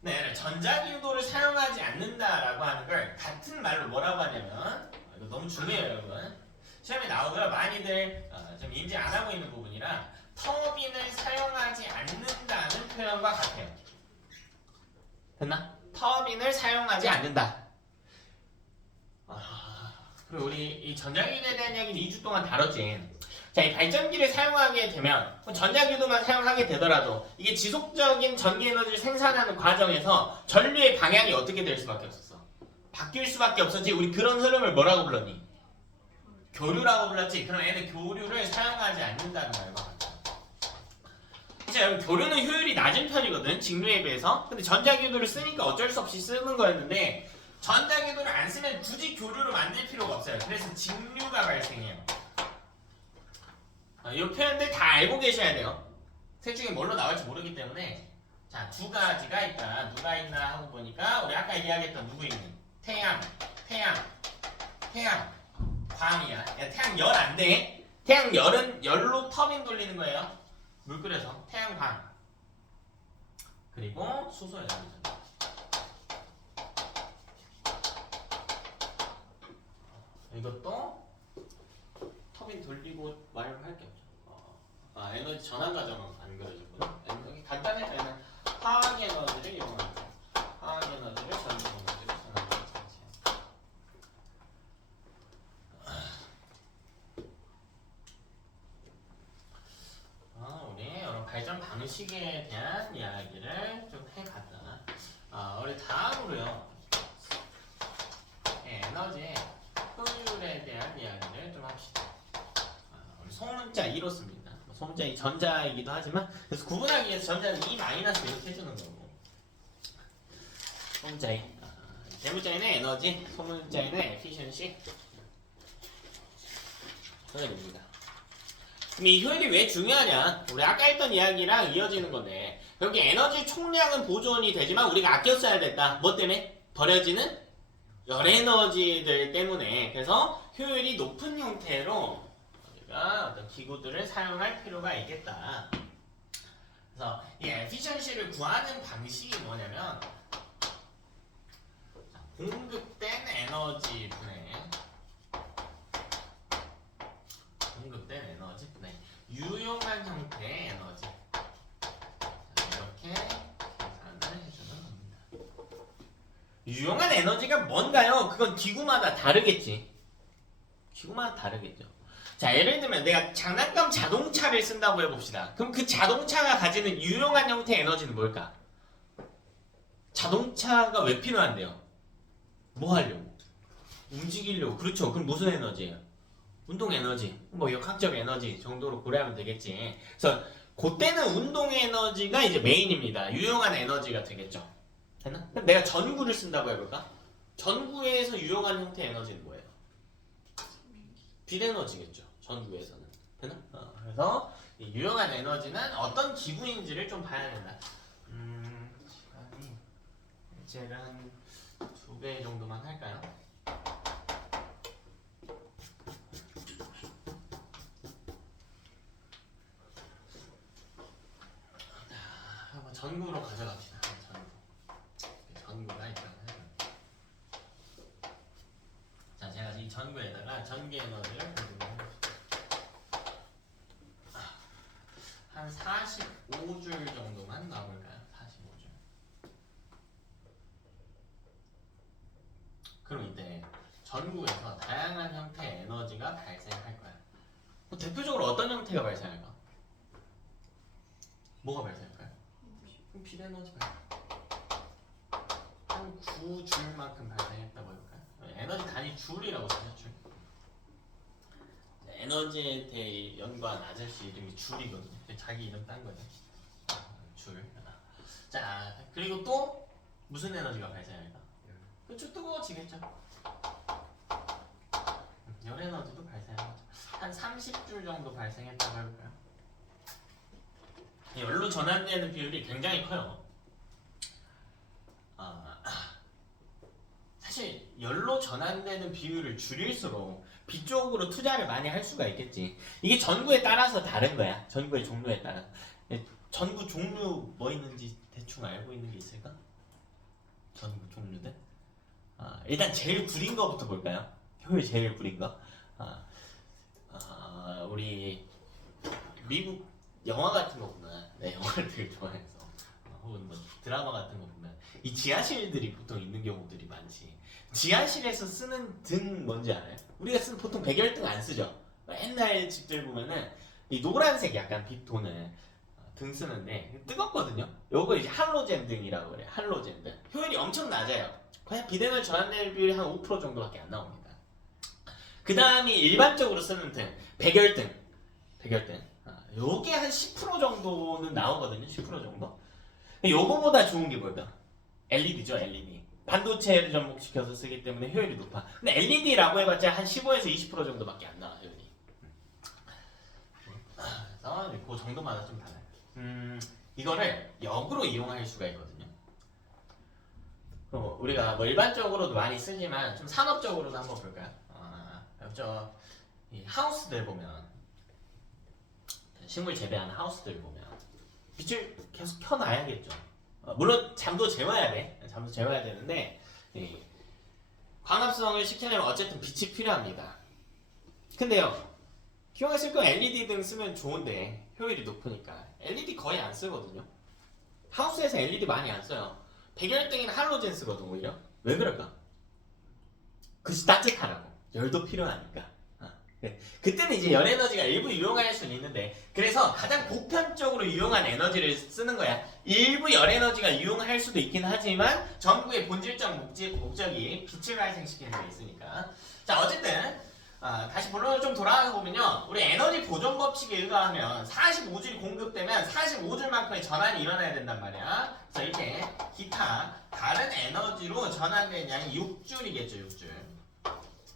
네, 전자기유도를 사용하지 않는다라고 하는 걸 같은 말로 뭐라고 하냐면 이거 너무 중요해요, 여러분. 시험에 나오고요. 많이들 좀 인지 안 하고 있는 부분이라 터빈을 사용하지 않는다는 표현과 같아요. 됐나? 터빈을 사용하지 않는다. 그리고 우리 이 전자기유도에 대한 이야기는 2주 동안 다뤘지. 자, 이 발전기를 사용하게 되면 전자기유도만 사용하게 되더라도 이게 지속적인 전기 에너지를 생산하는 과정에서 전류의 방향이 어떻게 될 수밖에 없었어? 바뀔 수밖에 없었지. 우리 그런 흐름을 뭐라고 불렀니? 교류라고 불렀지. 그럼 얘는 교류를 사용하지 않는다는 말과 같아. 자, 여러분 교류는 효율이 낮은 편이거든, 직류에 비해서. 근데 전자기유도를 쓰니까 어쩔 수 없이 쓰는 거였는데 전자기유도를 안 쓰면 굳이 교류를 만들 필요가 없어요. 그래서 직류가 발생해요. 이 표현들 다 알고 계셔야 돼요. 셋 중에 뭘로 나올지 모르기 때문에. 자, 두 가지가 있다. 누가 있나 하고 보니까 우리 아까 이야기했던 누구 있니? 태양, 광이야. 야, 태양 열 안 돼. 태양 열은 열로 터빈 돌리는 거예요. 물 끓여서 태양 반. 그리고 수소 에너지 전자. 이것도 터빈 돌리고 말할 게 없죠. 에너지 전환 과정은 안 그려졌거든. 여기 간단해. 얘는 화학 에너지를 이용합니다. 화학 에너지를 전기 에너지로 전환하는 장치. 우리 여러 발전 방식에 대한 이야기를 좀 해갔다. 우리 다음으로요. 에너지 효율에 대한 이야기를 좀 합시다. 우리 소문자 2로 씁니다. 소문자 2 전자이기도 하지만 그래서 구분하기 위해서 전자는 E- 이렇게 해주는 거고. 소문자 2. 대문자에는 에너지, 소문자에는 efficiency. 효율입니다. 그럼 이 효율이 왜 중요하냐? 우리 아까 했던 이야기랑 이어지는 건데 여기 에너지 총량은 보존이 되지만 우리가 아껴 써야 됐다. 뭐 때문에? 버려지는 열 에너지들 때문에. 그래서 효율이 높은 형태로 우리가 어떤 기구들을 사용할 필요가 있겠다. 그래서 이 에피션시를 구하는 방식이 뭐냐면 공급된 에너지 분의 유용한 형태의 에너지. 이렇게 계산을 해주는 겁니다. 유용한 에너지가 뭔가요? 그건 기구마다 다르겠지. 기구마다 다르겠죠. 자, 예를 들면 내가 장난감 자동차를 쓴다고 해봅시다. 그럼 그 자동차가 가지는 유용한 형태의 에너지는 뭘까? 자동차가 왜 필요한데요? 뭐 하려고? 움직이려고. 그렇죠. 그럼 무슨 에너지예요? 운동 에너지, 뭐 역학적 에너지 정도로 고려하면 되겠지. 그래서 그때는 운동 에너지가 이제 메인입니다. 유용한 에너지가 되겠죠. 됐나? 그럼 내가 전구를 쓴다고 해볼까? 전구에서 유용한 형태의 에너지는 뭐예요? 빛 에너지겠죠. 전구에서는. 됐나? 그래서 이 유용한 에너지는 어떤 기구인지를 좀 봐야 된다. 시간이 이제 한 2배 정도만 할까요? 전구로 가져갑시다. 전구가 있다고 해요. 자, 제가 이 전구에다가 전기 에너지를 한 45줄 정도만 넣어볼까요? 45줄. 그럼 이때 전구에서 다양한 형태의 에너지가 발생할 거야. 대표적으로 어떤 형태가 발생할까? 뭐가 발생할까요? 빛 에너지가 한 9줄만큼 발생했다고 해볼까요? 에너지 단위 줄이라고 쓰죠. 줄. 에너지에 대해 연구한 아저씨 이름이 줄이거든요. 자기 이름 딴 거죠. 줄. 자, 그리고 또 무슨 에너지가 발생할까? 그쵸, 뜨거워지겠죠. 열 에너지도 발생하죠. 한 30줄 정도 발생했다고 해볼까요? 열로 전환되는 비율이 굉장히 커요. 사실 열로 전환되는 비율을 줄일수록 빛 쪽으로 투자를 많이 할 수가 있겠지. 이게 전구에 따라서 다른 거야. 전구의 종류에 따라. 전구 종류 뭐 있는지 대충 알고 있는 게 있을까? 전구 종류들? 일단 제일 구린 거부터 볼까요? 효율 제일 구린 거. 우리 미국 영화 같은 거 보면, 네, 영화를 되게 좋아해서 혹은 뭐 드라마 같은 거 보면 이 지하실들이 보통 있는 경우들이 많지. 지하실에서 쓰는 등 뭔지 알아요? 우리가 쓰는 보통 백열등 안 쓰죠. 옛날 집들 보면은 이 노란색 약간 빛 도는 등 쓰는데 뜨겁거든요. 요거 이제 할로젠 등이라고 그래요. 할로젠 등. 효율이 엄청 낮아요. 그냥 비대면 전환될 비율이 한 5% 정도밖에 안 나옵니다. 그 다음이 일반적으로 쓰는 등, 백열등. 요게 한 10% 정도는 나오거든요. 10% 정도. 요거보다 좋은 게 뭘까? LED죠, LED. 반도체를 접목시켜서 쓰기 때문에 효율이 높아. 근데 LED라고 해봤자 한 15에서 20% 정도밖에 안 나와, 효율이. 그래서 그 정도마다 좀 달라요. 이거를 역으로 이용할 수가 있거든요. 우리가 뭐 일반적으로도 많이 쓰지만 좀 산업적으로도 한번 볼까요? 이 하우스들 보면 식물 재배하는 하우스들 보면 빛을 계속 켜놔야겠죠. 물론 잠도 재워야 돼. 잠도 재워야 되는데 광합성을 시키려면 어쨌든 빛이 필요합니다. 근데요, 기왕에 쓸 거 LED 등 쓰면 좋은데 효율이 높으니까 LED 거의 안 쓰거든요. 하우스에서 LED 많이 안 써요. 백열등이나 할로젠 쓰거든 오히려. 왜 그럴까? 글씨 따뜻하라고. 열도 필요하니까. 네. 그때는 이제 열 에너지가 일부 유용할 수는 있는데, 그래서 가장 보편적으로 유용한 에너지를 쓰는 거야. 일부 열 에너지가 유용할 수도 있긴 하지만 전구의 본질적 목적이 빛을 발생시키는 데 있으니까. 자, 어쨌든 다시 본론으로 좀 돌아가 보면요, 우리 에너지 보존 법칙에 의거하면 45줄이 공급되면 45줄만큼의 전환이 일어나야 된단 말이야. 그래서 이렇게 기타 다른 에너지로 전환된 양이 6줄이겠죠.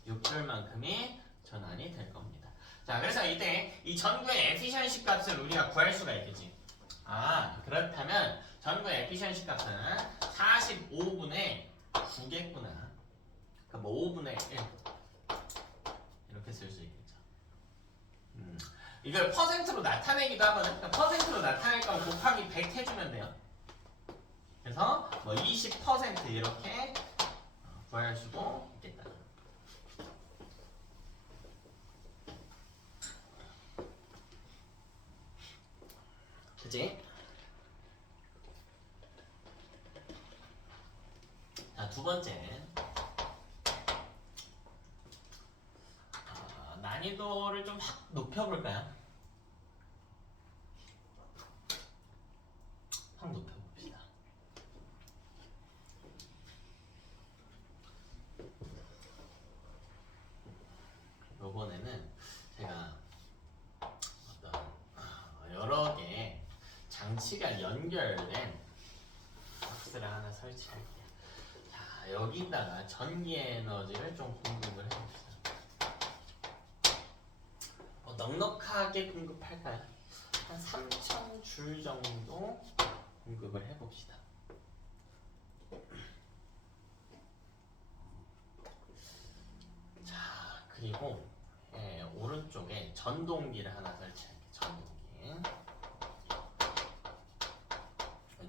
6줄만큼이 전환이 될 겁니다. 자, 그래서 이때 이 전구의 에피션시 값을 우리가 구할 수가 있겠지. 그렇다면 전구의 에피션시 값은 45분의 9겠구나. 그러니까 뭐 5분의 1 이렇게 쓸 수 있겠죠. 이걸 퍼센트로 나타내기도 하거든. 그러니까 퍼센트로 나타낼 거면 곱하기 100 해주면 돼요. 그래서 뭐 20% 이렇게 구할 수도 있겠다. 그치? 자, 두 번째. 난이도를 좀 확 높여볼까요? 확 높여봅시다. 요번에는 제가 어떤 여러 개의 장치가 연결된 박스를 하나 설치할게요. 자, 여기다가 전기 에너지를 좀 공급을 해봅시다. 넉넉하게 공급할까요? 한 3,000줄 정도 공급을 해봅시다. 자, 그리고 오른쪽에 전동기를 하나 설치할게요.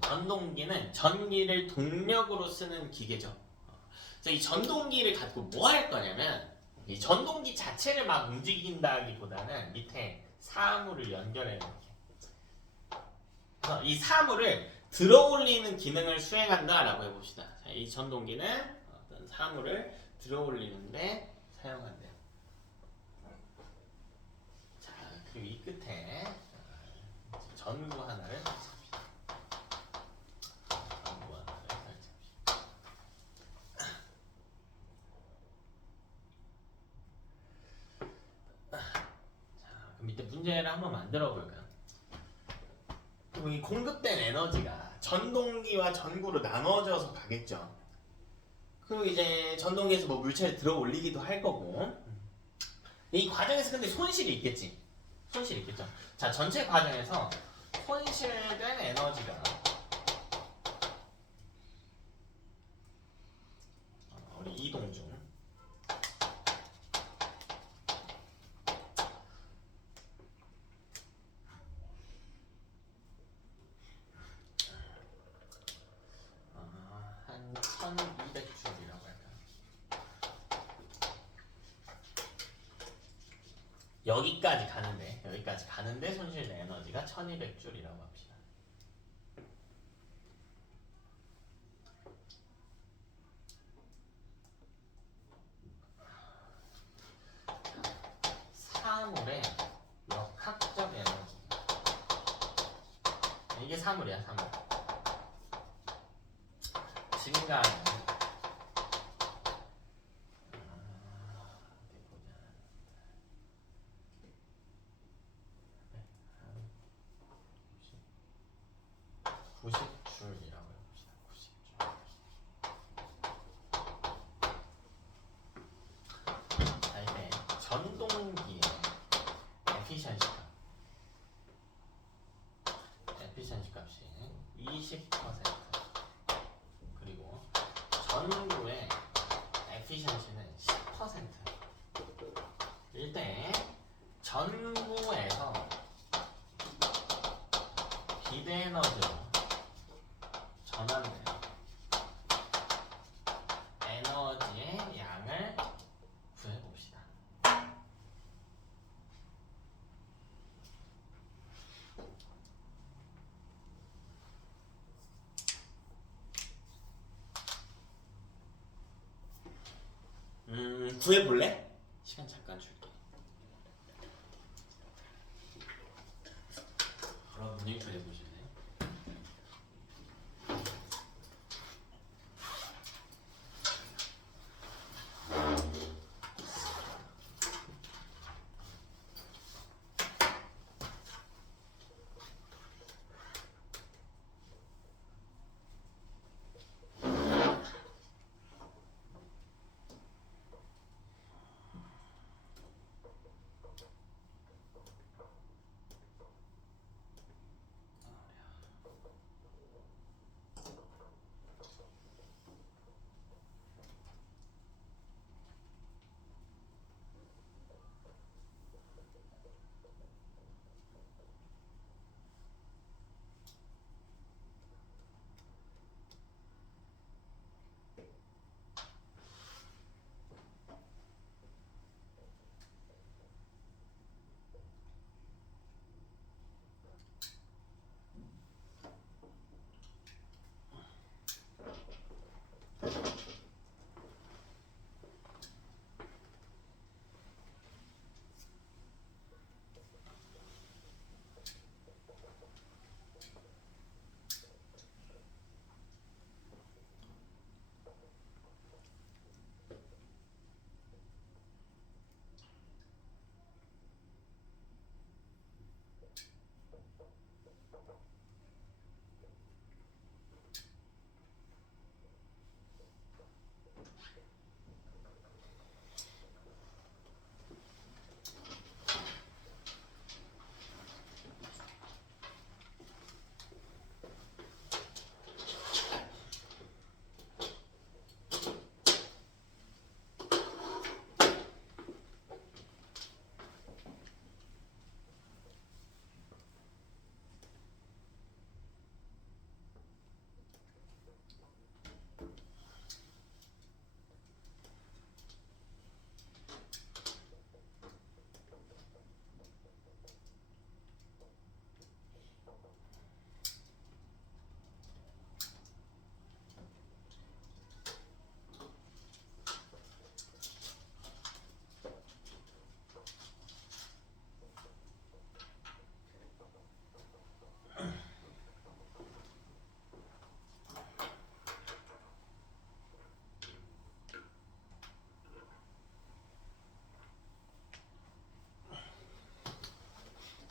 전동기는 전기를 동력으로 쓰는 기계죠. 이 전동기를 갖고 뭐 할 거냐면, 이 전동기 자체를 막 움직인다기보다는 밑에 사물을 연결해 놓게. 그래서 이 사물을 들어올리는 기능을 수행한다라고 해봅시다. 자, 이 전동기는 어떤 사물을 들어올리는데 사용한대요. 자, 그리고 이 끝에 전구 하나를 설치합니다. 밑에 문제를 한번 만들어 볼까요? 이 공급된 에너지가 전동기와 전구로 나눠져서 가겠죠. 그리고 이제 전동기에서 뭐 물체를 들어 올리기도 할 거고, 이 과정에서 근데 손실이 있겠지. 손실이 있겠죠. 자, 전체 과정에서 손실된 에너지가 우리 이동 중 한 1200줄이라고 할까요? 여기까지 가는데 손실된 에너지가 1200줄이라고 합시다. 사물의 역학적 에너지, 이게 사물이야. 사물 증가하는 한 90줄이라고 해봅시다. 90줄. 자, 이제 전동기의 에피션시 값이 20%, 그리고 전구의 에피션시는 10%일 때 전구에서 에너지로 전환돼요. 에너지의 양을 구해봅시다. 구해볼래? 시간 잠깐 줄게. 그럼 모니터 해보실래?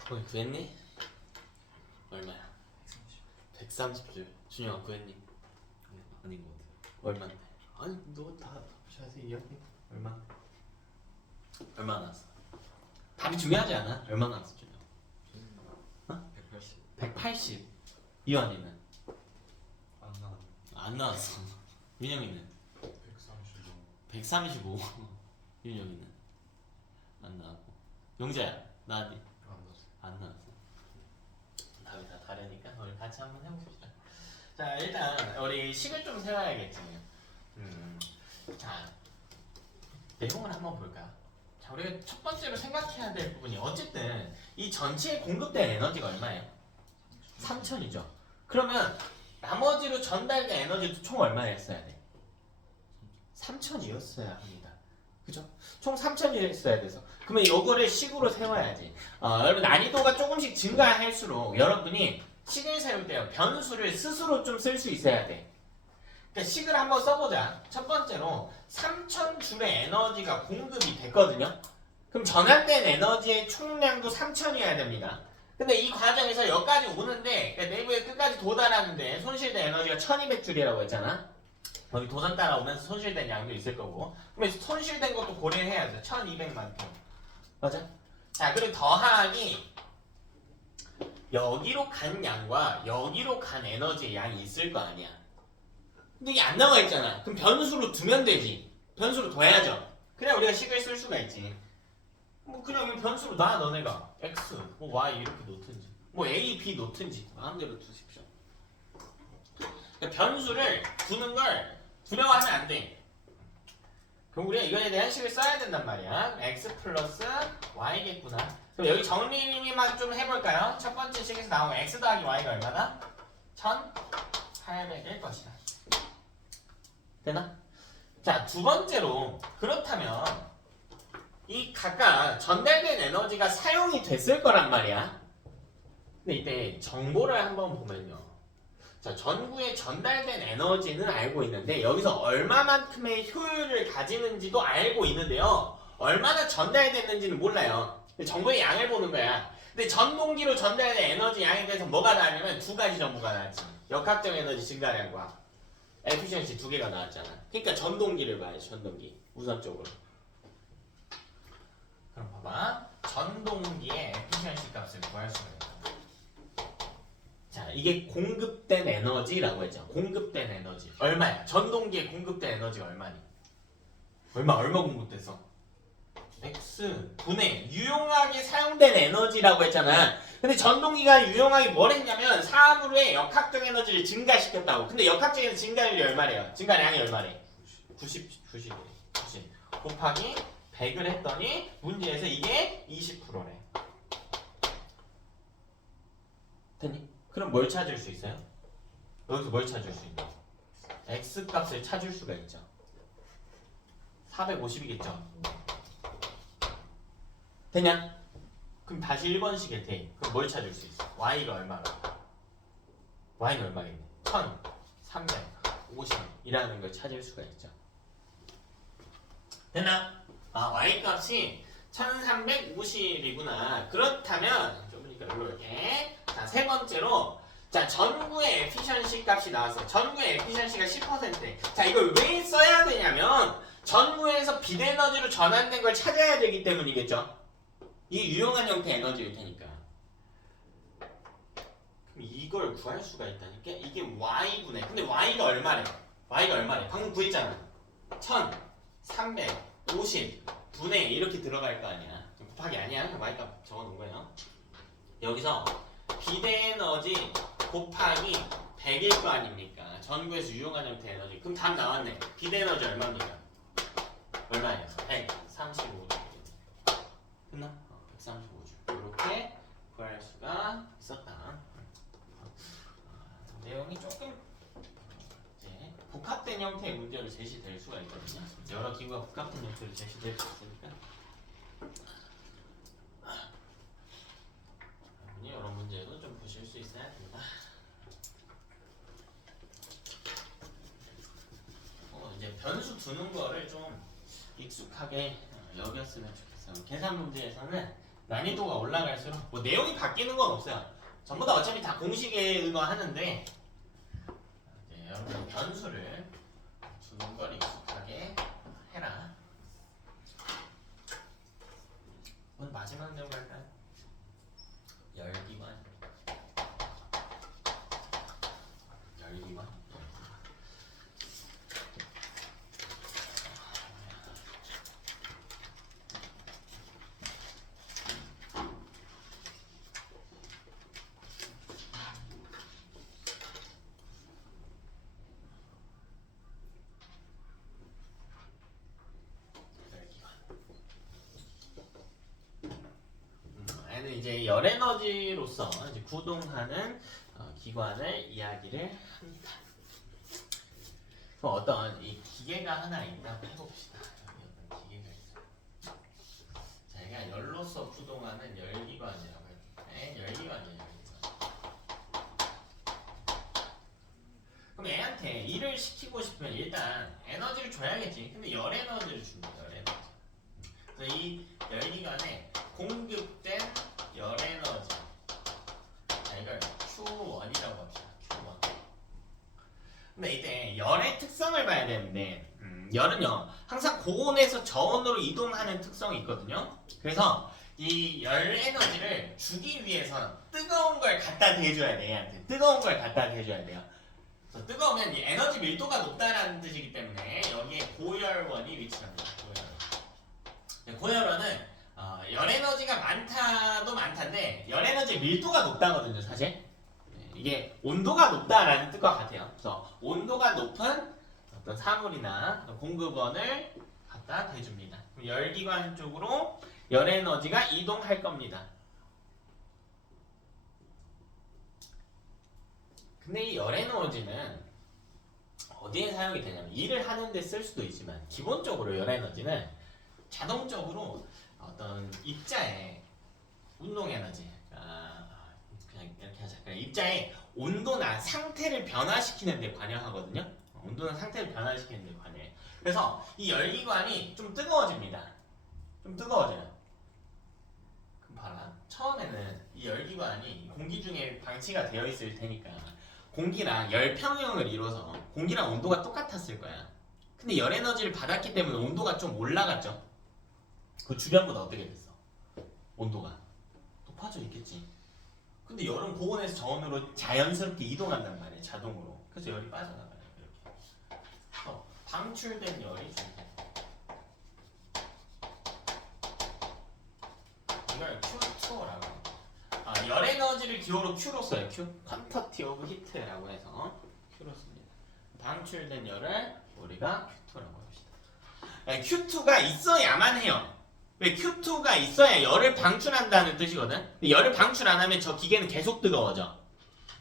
거기 구했니? 얼마야? 130줄. 준영아 구했니? 아닌 것 같아요. 얼마인데? 아니 너 다 자세히 이야기. 얼마? 얼마 나왔어? 답이 중요하지 않아? 얼마 나왔어 준영? 180. 180. 이완이는? 안 나와요. 안 나왔어. 민영이는? 135. 135. 윤영이는? 안 나왔고. 용재야 나니? 안 나왔어요. 안 나왔어. 답이 다 다르니까 우리 같이 한번 해봅시다. 자 일단 우리 식을 좀 세워야겠지. 자 내용을 한번 볼까? 자 우리가 첫 번째로 생각해야 될 부분이 어쨌든 이 전체에 공급된 에너지가 얼마예요? 3000이죠. 그러면 나머지로 전달된 에너지도 총 얼마였어야 돼? 3000이었어야 합니다. 그죠? 총 3000이었어야 돼서 그러면 이거를 식으로 세워야지. 여러분 난이도가 조금씩 증가할수록 여러분이 식을 세울 때 변수를 스스로 좀 쓸 수 있어야 돼. 그러니까 식을 한번 써보자. 첫 번째로 3000줄의 에너지가 공급이 됐거든요. 그럼 전환된 에너지의 총량도 3000이어야 됩니다. 근데 이 과정에서 여기까지 오는데 그러니까 내부에 끝까지 도달하는데 손실된 에너지가 1200줄이라고 했잖아. 여기 도전 따라오면서 손실된 양도 있을 거고 그러면 손실된 것도 고려해야죠. 1200만 톤. 맞아? 자 그리고 더하기 여기로 간 양과 여기로 간 에너지의 양이 있을 거 아니야. 근데 이게 안 나와 있잖아. 그럼 변수로 두면 되지. 변수로 둬야죠. 그래 우리가 식을 쓸 수가 있지. 뭐 그냥 변수로 놔 너네가 x, 뭐 y 이렇게 놓든지. 뭐 A, B 놓든지 마음대로 두십시오. 그러니까 변수를 두는 걸 두려워하면 안 돼. 그럼 우리가 이거에 대한 식을 써야 된단 말이야. x 플러스 y겠구나. 그럼 여기 정리만 좀 해볼까요? 첫 번째 식에서 나온 x 더하기 y가 얼마나? 1800일 것이다. 되나? 자, 두 번째로 그렇다면 이 각각 전달된 에너지가 사용이 됐을 거란 말이야. 근데 이때 정보를 한번 보면요. 자, 전구에 전달된 에너지는 알고 있는데 여기서 얼마만큼의 효율을 가지는지도 알고 있는데요. 얼마나 전달됐는지는 몰라요. 정보의 양을 보는 거야. 근데 전동기로 전달된 에너지 양에 대해서 뭐가 나왔냐면 두 가지 정보가 나왔지. 역학적 에너지 증가량과 에피션시 두 개가 나왔잖아. 그러니까 전동기를 봐야지. 전동기 우선적으로. 그럼 봐봐. 전동기의 에피션시 값을 구할 수가 있다. 자, 이게 공급된 에너지라고 했죠. 공급된 에너지 얼마야? 전동기에 공급된 에너지가 얼마니? 얼마 공급됐어? X 분의 유용하게 사용된 에너지라고 했잖아. 근데 전동기가 유용하게 뭘 했냐면 사물의 역학적 에너지를 증가시켰다고. 근데 역학적 에너지 증가율이 얼마래요? 증가량이 얼마래? 90 곱하기 100을 했더니 문제에서 이게 20%래. 됐니? 그럼 뭘 찾을 수 있어요? 여기서 뭘 찾을 수 있냐? X 값을 찾을 수가 있죠. 450이겠죠? 되냐? 그럼 다시 1번식에 돼. 그럼 뭘 찾을 수 있어? Y가 얼마가? Y는 얼마겠니? 1350이라는 걸 찾을 수가 있죠. 됐나? 아, Y 값이 1350이구나. 그렇다면 좀 이걸로 이렇게. 자, 세 번째로 자, 전구의 에피션시 값이 나왔어요. 전구의 에피션시가 10%. 자, 이걸 왜 써야 되냐면 전구에서 비대에너지로 전환된 걸 찾아야 되기 때문이겠죠. 이게 유용한 형태의 에너지일 테니까. 그럼 이걸 구할 수가 있다니까? 이게 Y분의. 근데 Y가 얼마래? Y가 얼마래? 방금 구했잖아. 1350 분의 이렇게 들어갈 거 아니야. 곱하기 아니야. Y값 적어놓은 거예요. 여기서 비대에너지 곱하기 100일 거 아닙니까? 전구에서 유용한 형태의 에너지. 그럼 답 나왔네. 비대에너지 얼마입니까? 얼마예요? 135주. 끝나? 135주. 이렇게 구할 수가 있었다. 내용이 조금 이제 복합된 형태의 문제로 제시될 수가 있거든요. 여러 기구가 복합된 형태로 제시될 수 있으니까. 이런 문제도 좀 보실 수 있어야 됩니다. 이제 변수 두는 거를 좀 익숙하게 여겼으면 좋겠어요. 계산 문제에서는 난이도가 올라갈수록 뭐 내용이 바뀌는 건 없어요. 전부 다 어차피 다 공식에 의거하는데 이제 여러분 변수를 두는 걸 익숙하게 해라. 오늘 마지막 내용 할까요? 열기관. 얘는 이제 열에너지로서 이제 구동하는 기관을 이야기를 합니다. 그럼 어떤 이 기계가 하나 있다고 해봅시다. 여기 어떤 기계가 있어요. 자, 얘가 열로서 구동하는 열기관이라고 해요. 열기관이에요. 그럼 애한테 일을 시키고 싶으면 일단 에너지를 줘야겠지. 근데 열에너지를 줍니다. 열에너지. 그래서 이 열기관에 공급된 열에너지. 자, 이걸 Q1이라고 합시다. Q1. 근데 이때 열의 특성을 봐야 되는데 열은요 항상 고온에서 저온으로 이동하는 특성이 있거든요. 그래서 이 열 에너지를 주기 위해서 뜨거운 걸 갖다 대줘야 돼. 얘한테 뜨거운 걸 갖다 대줘야 돼요. 그래서 뜨거우면 이 에너지 밀도가 높다라는 뜻이기 때문에 여기에 고열원이 위치합니다. 고열원. 고열원은 열 에너지가 많다도 많다인데 열 에너지 에너지 밀도가 높다거든요, 사실. 네, 이게 온도가 높다라는 뜻과 같아요. 그래서 온도가 높은 어떤 사물이나 공급원을 갖다 대줍니다. 열기관 쪽으로 열 에너지가 이동할 겁니다. 근데 이 열 에너지는 어디에 사용이 되냐면 일을 하는 데 쓸 수도 있지만 기본적으로 열 에너지는 자동적으로 어떤 입자의 운동 에너지, 그냥 이렇게 하자. 그냥 입자의 온도나 상태를 변화시키는 데 관여하거든요. 온도나 상태를 변화시키는 데 관여해요. 그래서 이 열기관이 좀 뜨거워집니다. 좀 뜨거워져요. 그럼 봐라. 처음에는 이 열기관이 공기 중에 방치가 되어 있을 테니까 공기랑 열 평형을 이뤄서 공기랑 온도가 똑같았을 거야. 근데 열 에너지를 받았기 때문에 온도가 좀 올라갔죠. 그 주변보다 어떻게 됐어? 온도가 높아져 있겠지. 근데 열은 고온에서 저온으로 자연스럽게 이동한단 말이야, 자동으로. 그래서 열이 빠져나가요. 이렇게. 방출된 열이 준대. 이걸 Q2라고 합니다. 열 에너지를 기호로 Q로 써요. Q. Quantity of Heat라고 해서 Q로 씁니다. 방출된 열을 우리가 Q2라고 합시다. Q2가 있어야만 해요. 왜? Q2가 있어야 열을 방출한다는 뜻이거든. 근데 열을 방출 안 하면 저 기계는 계속 뜨거워져.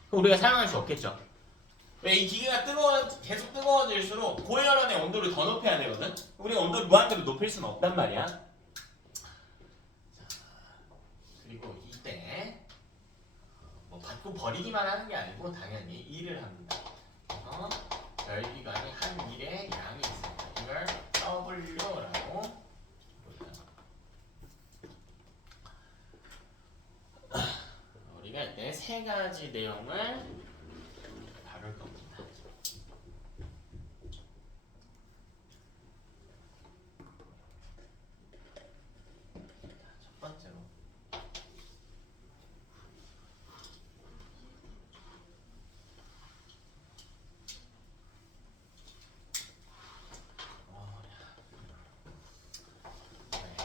그럼 우리가 사용할 수 없겠죠. 왜? 이 기계가 계속 뜨거워질수록 고열원의 온도를 더 높여야 되거든. 우리가 온도를 무한대로 높일 수는 없단 말이야. 자, 그리고 이때 뭐 받고 버리기만 하는 게 아니고 당연히 일을 합니다. 그래서 열기관이 한 일의 양이 있습니다. 이걸 W라고 우리가 이때 세 가지 내용을 다룰 겁니다. 첫 번째로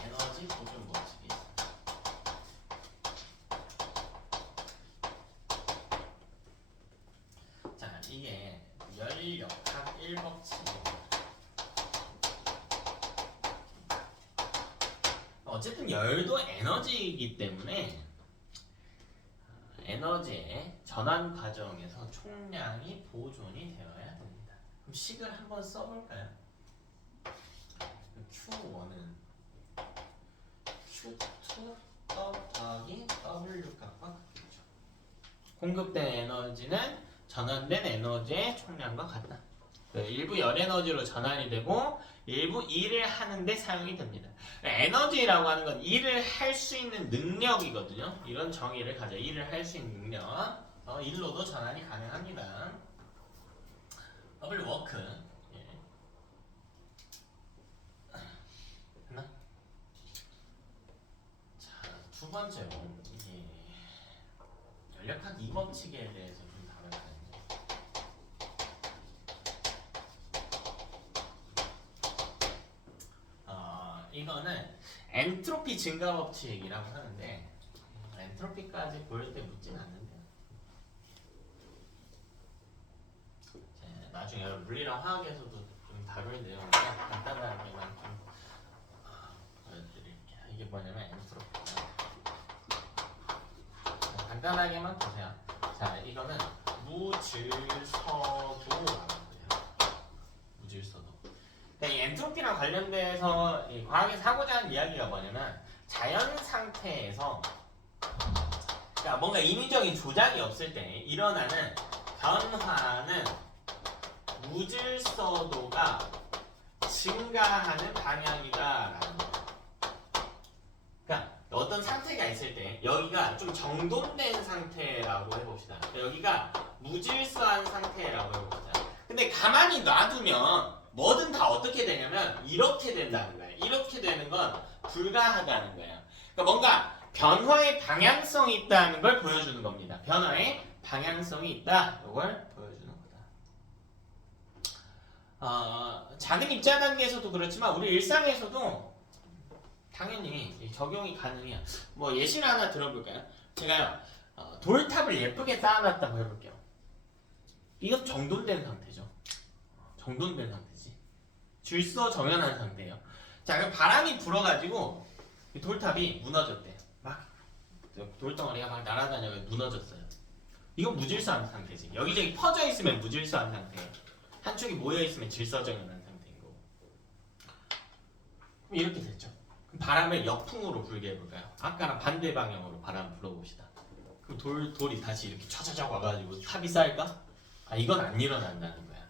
에너지 보존 법칙이 있습니다. 자, 이게 열역학 1법칙입니다. 어쨌든 열도 에너지이기 때문에 에너지의 전환 과정에서 총량이 보존이 되어야 됩니다. 그럼 식을 한번 써볼까요? Q1은 Q2 더하기 W 값과 같겠죠. 공급된 에너지는 전환된 에너지의 총량과 같다. 일부 열 에너지로 전환이 되고 일부 일을 하는데 사용이 됩니다. 에너지라고 하는 건 일을 할 수 있는 능력이거든요. 이런 정의를 가져. 일을 할 수 있는 능력. 일로도 전환이 가능합니다. W 워크. 했나? 자, 두 번째로 이게 열역학 2법칙에 대해서 좀 다뤄봐야죠. 이거는 엔트로피 증가 법칙이라고 하는데 엔트로피까지 보일 때 묻진 않는데 나중에 여러분 물리랑 화학에서도 좀 다룰 내용을 간단하게만 좀 보여드릴게요. 이게 뭐냐면 엔트로피입니다. 간단하게만 보세요. 자, 이거는 무질서도라고 해요. 무질서도. 이 엔트로피랑 관련돼서 이 과학에서 하고자 하는 이야기가 뭐냐면 자연 상태에서 그러니까 뭔가 인위적인 조작이 없을 때 일어나는 변화는 무질서도가 증가하는 방향이다라는 거예요. 그러니까 어떤 상태가 있을 때 여기가 좀 정돈된 상태라고 해봅시다. 여기가 무질서한 상태라고 해봅시다. 근데 가만히 놔두면 뭐든 다 어떻게 되냐면 이렇게 된다는 거예요. 이렇게 되는 건 불가하다는 거예요. 그러니까 뭔가 변화의 방향성이 있다는 걸 보여주는 겁니다. 변화의 방향성이 있다. 이걸 보여주는 거다. 작은 입자 단계에서도 그렇지만 우리 일상에서도 당연히 적용이 가능해요. 뭐 예시를 하나 들어볼까요? 제가요 돌탑을 예쁘게 쌓아놨다고 해볼게요. 이건 정돈된 상태죠. 정돈된 상태지. 질서 정연한 상태예요. 자, 그럼 바람이 불어가지고 이 돌탑이 무너졌대. 막 돌덩어리가 막 날아다녀서 무너졌어요. 이건 무질서한 상태지. 여기저기 퍼져 있으면 무질서한 상태예요. 한쪽이 모여 있으면 질서정연한 상태인 거고. 그럼 이렇게 됐죠. 그럼 바람을 역풍으로 불게 해볼까요? 아까랑 반대 방향으로 바람 불어봅시다. 그럼 돌이 다시 이렇게 촤촤촤 와가지고 탑이 쌓일까? 아, 이건 안 일어난다는 거야.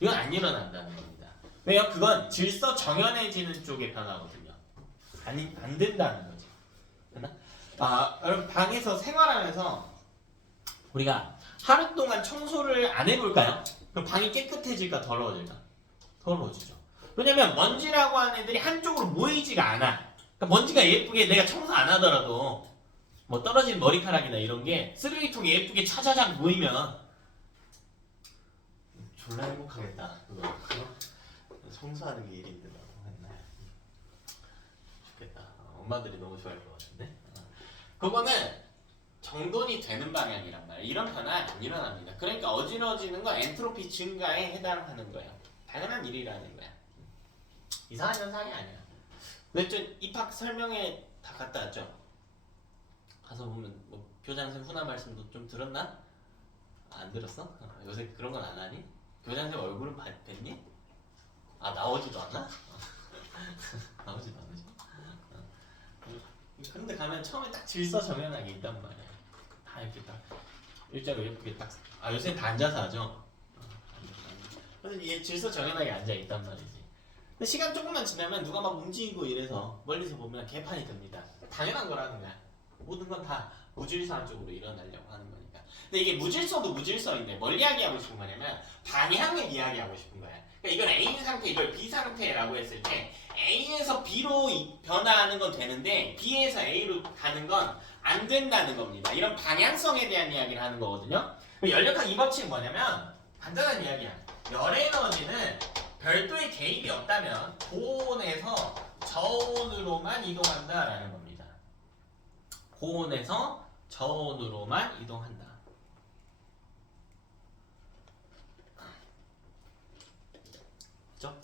이건 안 일어난다는 겁니다. 왜요? 그건 질서 정연해지는 쪽의 변화거든요. 안 된다는 거지. 됐나? 여러분 방에서 생활하면서 우리가 하루 동안 청소를 안 해볼까요? 그럼 방이 깨끗해질까 더러워질까? 더러워지죠. 왜냐면 먼지라고 하는 애들이 한쪽으로 모이지가 않아. 그러니까 먼지가 예쁘게 내가 청소 안 하더라도 뭐 떨어진 머리카락이나 이런 게 쓰레기통에 예쁘게 차자작 모이면 졸라 행복하겠다. 그거 청소하는 게 일인데 나도 맨날 좋겠다. 엄마들이 너무 좋아할 것 같은데. 그거는 정돈이 되는 방향이란 말이야. 이런 변화 안 일어납니다. 그러니까 어지러지는 건 엔트로피 증가에 해당하는 거예요. 당연한 일이라는 거야. 이상한 현상이 아니야. 근데 좀 입학 설명회 다 갔다 왔죠? 가서 보면 뭐 교장선 훈화 말씀도 좀 들었나? 안 들었어? 요새 그런 건 안 하니? 교장선 얼굴은 뵀니? 나오지도 않아? 나오지도 않으시? 그런데 가면 처음에 딱 질서 정연하게 있단 말이야. 다 이렇게 딱 일자로 예쁘게 딱. 요새 다 앉아서 하죠. 그래서 얘 질서 정연하게 앉아 있단 말이지. 근데 시간 조금만 지나면 누가 막 움직이고 이래서 멀리서 보면 개판이 됩니다. 당연한 거라는 거야. 모든 건 다 무질서한 쪽으로 일어나려고 하는 거니까. 근데 이게 무질서도 무질서인데 뭘 이야기하고 싶은 거냐면 방향을 이야기하고 싶은 거야. 그러니까 이걸 A 상태, 이걸 B 상태라고 했을 때 A에서 B로 변화하는 건 되는데 B에서 A로 가는 건 안 된다는 겁니다. 이런 방향성에 대한 이야기를 하는 거거든요. 연력학 이 법칙은 뭐냐면 간단한 이야기야. 열 에너지는 별도의 개입이 없다면 고온에서 저온으로만 이동한다라는 겁니다. 고온에서 저온으로만 이동한다. 그렇죠?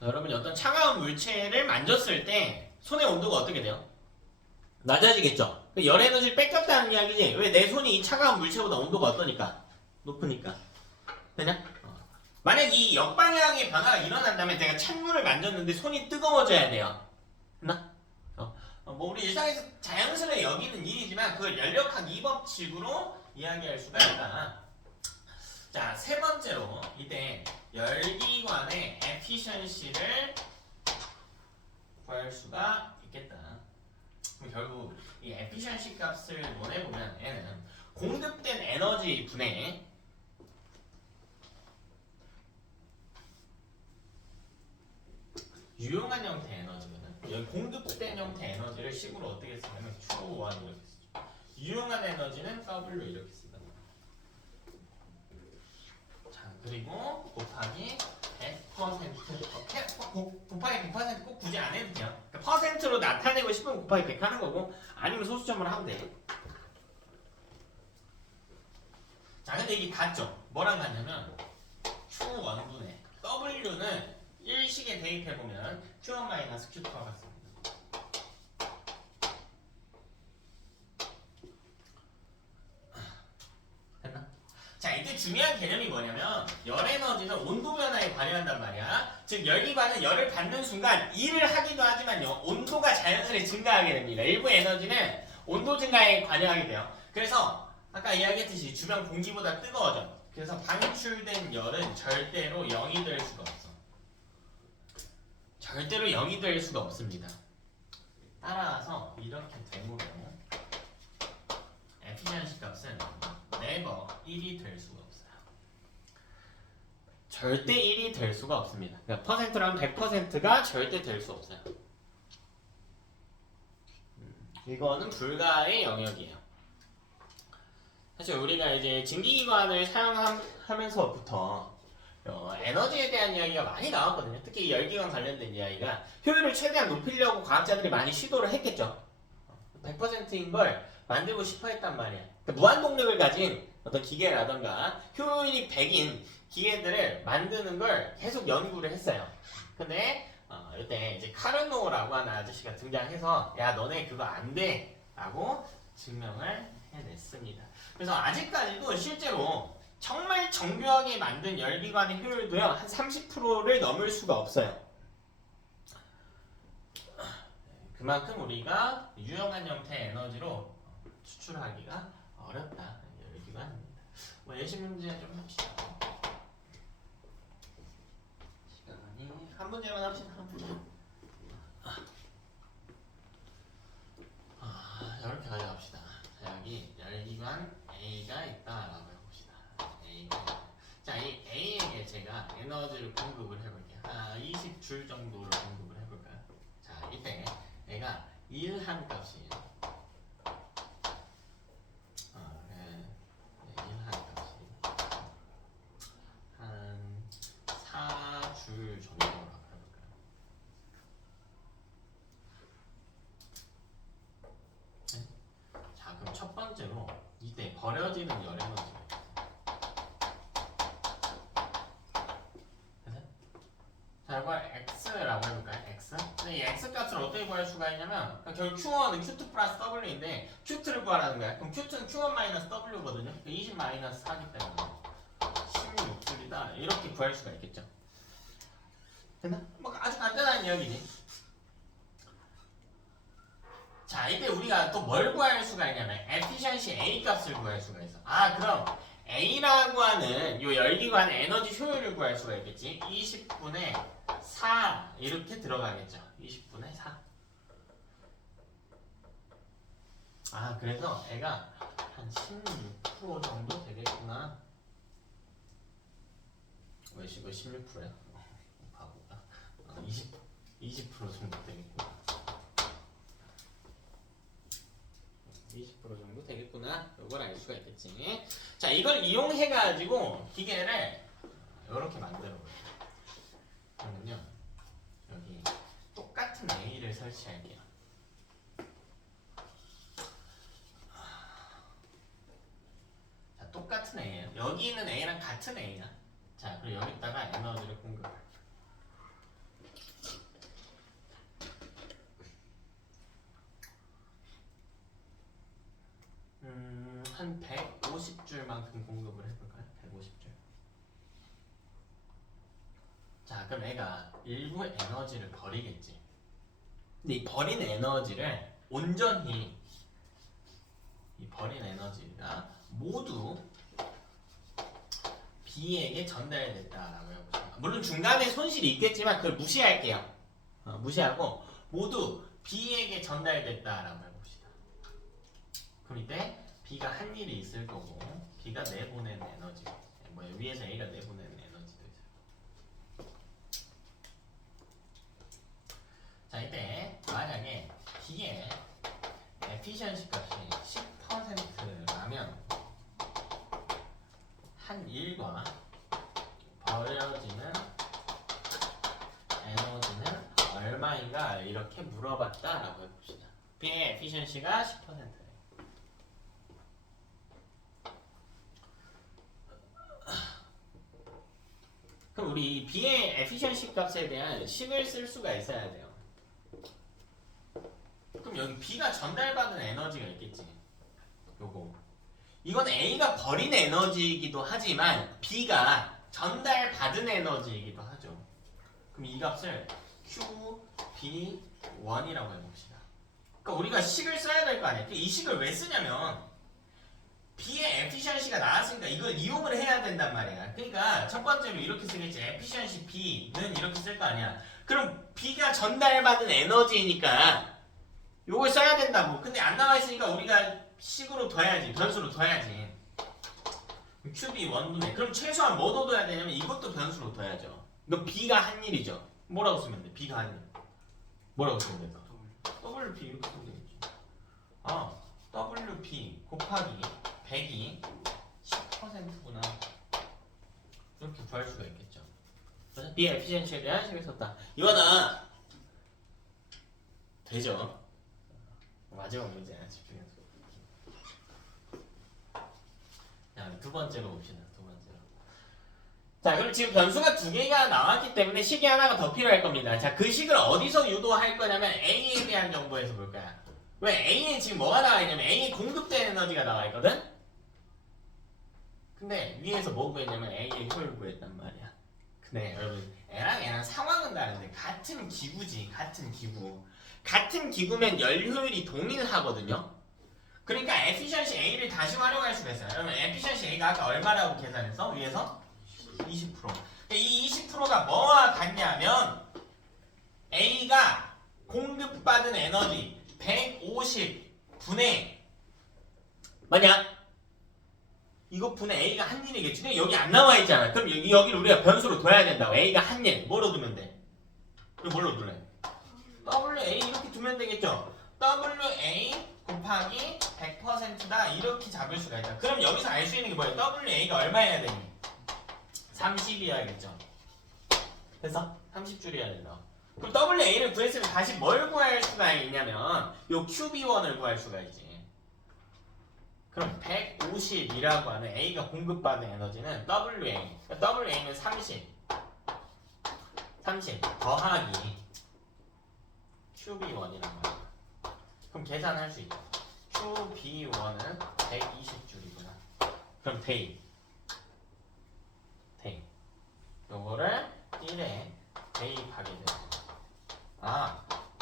여러분이 어떤 차가운 물체를 만졌을 때 손의 온도가 어떻게 돼요? 낮아지겠죠? 열 에너지를 뺏겼다는 이야기지. 왜 내 손이 이 차가운 물체보다 온도가 어떠니까? 높으니까. 되냐? 만약 이 역방향의 변화가 일어난다면 내가 찬물을 만졌는데 손이 뜨거워져야 돼요. 됐나? 뭐 우리 일상에서 자연스레 여기는 일이지만 그걸 연력학 2법칙으로 이야기할 수가 있다. 자, 세 번째로 이때 열기관의 efficiency를 구할 수가 있겠다. 그럼 결국 이 efficiency 값을 논해보면 얘는 공급된 에너지 분의 유용한 형태 에너지거든. 여기 공급된 형태 에너지를 식으로 어떻게 쓰냐면 Q1 이렇게 쓰죠. 유용한 에너지는 W 이렇게 쓴다. 자, 그리고 곱하기 100%. 곱하기 100% 꼭 굳이 안 해도 돼요. 그러니까 퍼센트로 나타내고 싶으면 곱하기 100 하는 거고 아니면 소수점으로 하면 돼. 자, 근데 이게 같죠? 뭐랑 같냐면 Q1분의 W는 일식에 대입해보면 Q1 Q2와 같습니다. 됐나? 자, 이때 중요한 개념이 뭐냐면 열 에너지는 온도 변화에 관여한단 말이야. 즉 열기관은 열을 받는 순간 일을 하기도 하지만요 온도가 자연스레 증가하게 됩니다. 일부 에너지는 온도 증가에 관여하게 돼요. 그래서 아까 이야기했듯이 주변 공기보다 뜨거워져. 그래서 방출된 열은 절대로 0이 될 수가 없어. 절대로 0이 될 수가 없습니다. 따라서 이렇게 되므로 efficiency 값은 never 1이 될 수가 없어요. 절대 1이 될 수가 없습니다. 그러니까 퍼센트라면 100%가 절대 될 수 없어요. 이거는 불가의 영역이에요. 사실 우리가 이제 증기기관을 사용하면서부터 에너지에 대한 이야기가 많이 나왔거든요. 특히 이 열기관 관련된 이야기가 효율을 최대한 높이려고 과학자들이 많이 시도를 했겠죠. 100% 10%인 걸 만들고 싶어 했단 말이야. 그러니까 무한 동력을 가진 어떤 기계라던가 효율이 100인 기계들을 만드는 걸 계속 연구를 했어요. 근데 이때 이제 카르노라고 하는 아저씨가 등장해서 야 너네 그거 안 돼! 라고 증명을 해냈습니다. 그래서 아직까지도 실제로 정말 정교하게 만든 열기관의 효율도요 한 30%를 넘을 수가 없어요. 그만큼 우리가 유용한 형태의 에너지로 추출하기가 어렵다 열기관입니다. 뭐 예시 문제 좀 합시다. 시간이 한 문제만 합시다. 한 문제. 이렇게 가져갑시다. 자, 여기 열기관 A가 있다라고 해봅시다. A가 있다. 자, 이 A에게 제가 에너지를 공급을 해볼게요. 20줄 정도를 공급을 해볼까요? 자, 이때 얘가 1한 값이에요. 1한 값이 한 4줄 정도라고 해볼까요? 네? 자, 그럼 첫 번째로 이때 버려지는 열 에너지가 있어요. 자, 이걸 x라고 해볼까요? x. 근데 이 x 값을 어떻게 구할 수가 있냐면 결국 q1은 q2 플러스 w인데 qt를 구하라는 거야. 그럼 qt는 q1 마이너스 w거든요. 20 마이너스 4기 때문에 16줄이다. 이렇게 구할 수가 있겠죠. 됐나? 뭐 아주 간단한 이야기지. 자, 이때 우리가 또 뭘 구할 수가 있냐면 efficiency A 값을 구할 수가 있어. 그럼 A라고 하는 이 열기관의 에너지 효율을 구할 수가 있겠지. 20분의 4 이렇게 들어가겠죠. 20분의 4. 그래서 애가 한 16% 정도 되겠구나. 왜 16%야? 바보가. 20% 정도 되겠구나. 20% 정도 되겠구나. 이걸 알 수가 있겠지. 자, 이걸 이용해가지고 기계를 이렇게 만들어 볼게요. 그러면요, 여기 똑같은 A를 설치할게요. 자, 똑같은 A예요. 여기 있는 A랑 같은 A야. 자, 그리고 여기다가 에너지를 공급할게요. 한 150줄만큼 공급을 해볼까요? 150줄. 자, 그럼 애가 일부 에너지를 버리겠지. 근데 이 버린 에너지를 온전히 이 버린 에너지가 모두 B에게 전달됐다라고 해봅시다. 물론 중간에 손실이 있겠지만 그걸 무시할게요. 무시하고 모두 B에게 전달됐다라고 해봅시다. 그럼 이때 B가 한 일이 있을 거고 B가 내보낸 에너지, 위에서 A가 내보낸 에너지도 있어요. 자, 이때 만약에 B의 efficiency 값이 10%라면 한 일과 버려지는 에너지는 얼마인가 이렇게 물어봤다라고 해봅시다. B의 efficiency가 10%. 그럼 우리 B의 efficiency 값에 대한 식을 쓸 수가 있어야 돼요. 그럼 여기 B가 전달받은 에너지가 있겠지. 요거. 이건 A가 버린 에너지이기도 하지만 B가 전달받은 에너지이기도 하죠. 그럼 이 값을 QB1이라고 해봅시다. 그러니까 우리가 식을 써야 될 거 아니야. 이 식을 왜 쓰냐면 B의 efficiency가 나왔으니까 이걸 이용을 해야 된단 말이야. 그러니까 첫 번째로 이렇게 쓰겠지. efficiency B는 이렇게 쓸 거 아니야. 그럼 B가 전달받은 에너지니까 요걸 써야 된다고. 근데 안 나와 있으니까 우리가 식으로 둬야지. 변수로 둬야지. QB 1분의. 그럼 최소한 뭐 둬야 되냐면 이것도 변수로 둬야죠. 이거 B가 한 일이죠. 뭐라고 쓰면 돼? B가 한 일. 뭐라고 쓰면 돼? WP 이렇게 쓰면 되겠지. WP 곱하기 100이 10%구나. 이렇게 구할 수가 있겠죠. 그래서 B의 efficiency에 대한 식을 썼다. 이거는 되죠. 마지막 문제야. 집중해서. 자, 두 번째로 봅시다. 두 번째로. 자, 그럼 지금 변수가 두 개가 나왔기 때문에 식이 하나가 더 필요할 겁니다. 자, 그 식을 어디서 유도할 거냐면 A에 대한 정보에서 볼 거야. 왜? A에 지금 뭐가 나와 있냐면 A에 공급된 에너지가 나와 있거든? 근데 위에서 뭐 구했냐면 A의 효율 구했단 말이야. 근데 여러분 A랑 A랑 상황은 다른데 같은 기구지. 같은 기구. 같은 기구면 열 효율이 동일하거든요. 그러니까 에피션시 A를 다시 활용할 수가 있어요. 그러면 에피션시 A가 아까 얼마라고 계산했어? 위에서? 20%. 이 20%가 뭐와 같냐면 A가 공급받은 에너지 150분의 뭐냐? 이거 분의 A가 한 일이겠지. 근데 여기 안 나와 있잖아. 그럼 여기를 우리가 변수로 둬야 된다고. A가 한 일. 뭐로 두면 돼? 이거 뭘로 둘래? WA 이렇게 두면 되겠죠. WA 곱하기 100%다 이렇게 잡을 수가 있다. 그럼 여기서 알 수 있는 게 뭐예요? WA가 얼마여야 되니? 30이어야겠죠. 그래서 30줄이어야 된다. 그럼 WA를 구했으면 다시 뭘 구할 수가 있냐면 요 QB1을 구할 수가 있지. 그럼 150이라고 하는 A가 공급받은 에너지는 WA. WA는 30 더하기 QB1이란 말이야. 그럼 계산할 수 있다. QB1은 120줄이구나. 그럼 데이. 요거를 1에 대입하게 돼요.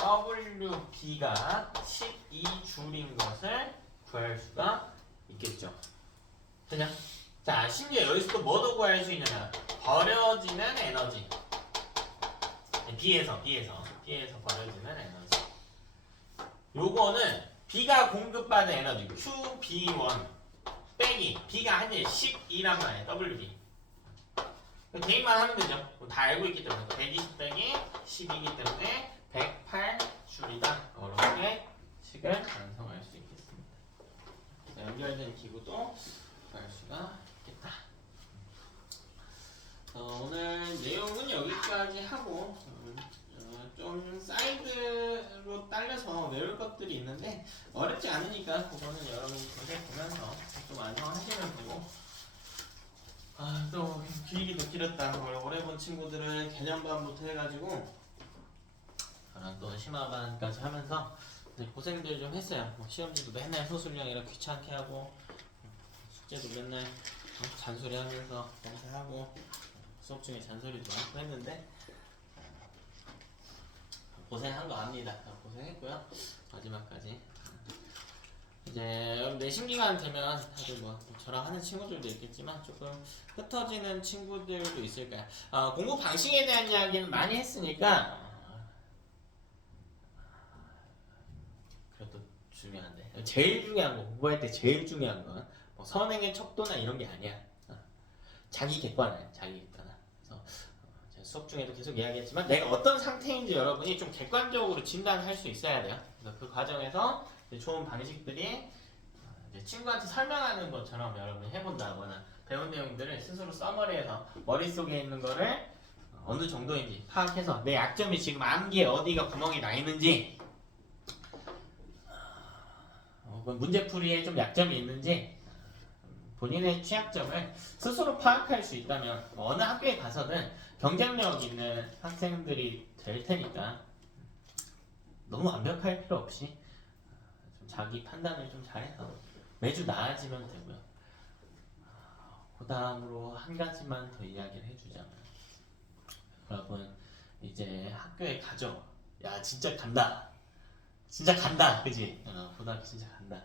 WB가 12줄인 것을 구할 수가 있겠죠. 그냥 자, 심지어 여기서 또 뭐도 구할 수 있느냐? 버려지는 에너지. B에서 버려지는 에너지. 요거는 B가 공급받은 에너지 QB1 빼기 B가 한일 12란 말이에요. WB. 대입만 하면 되죠. 다 알고 있기 때문에 120 빼기 12이기 때문에 108줄이다. 이렇게 식을 완성할 수 있겠습니다. 연결된 기구도 구할 수가 있겠다. 오늘 내용은 여기까지 하고 좀 사이드로 딸려서 외울 것들이 있는데 어렵지 않으니까 그거는 여러분이 교재 보면서 좀 완성하시면 되고 또 길기도 길었다. 오래 본 친구들은 개념반부터 해가지고 저랑 또 심화반까지 하면서 고생들 좀 했어요. 시험지도 맨날 소술량이라 귀찮게 하고 숙제도 맨날 잔소리하면서 공부하고 수업 중에 잔소리도 하고 했는데 고생한 거 압니다. 고생했고요. 마지막까지 이제 내신기간 되면 다들 뭐 저랑 하는 친구들도 있겠지만 조금 흩어지는 친구들도 있을 거야. 공부 방식에 대한 이야기는 많이 했으니까 그것도 중요한데 제일 중요한 거 공부할 때 제일 중요한 건 뭐 선행의 척도나 이런 게 아니야. 자기 객관화야. 자기 객관화. 그래서 제가 수업 중에도 계속 이야기했지만 내가 어떤 상태인지 여러분이 좀 객관적으로 진단할 수 있어야 돼요. 그래서 그 과정에서 좋은 방식들이 이제 친구한테 설명하는 것처럼 여러분이 해본다거나 배운 내용들을 스스로 써머리해서 머릿속에 있는 거를 어느 정도인지 파악해서 내 약점이 지금 암기에 어디가 구멍이 나 있는지 문제풀이에 좀 약점이 있는지 본인의 취약점을 스스로 파악할 수 있다면 어느 학교에 가서든 경쟁력 있는 학생들이 될 테니까 너무 완벽할 필요 없이 좀 자기 판단을 좀 잘해서 매주 나아지면 되고요. 그 다음으로 한 가지만 더 이야기를 해주자면 여러분 이제 학교에 가죠. 야 진짜 간다. 진짜 간다. 그지? 고등학교 진짜 간다.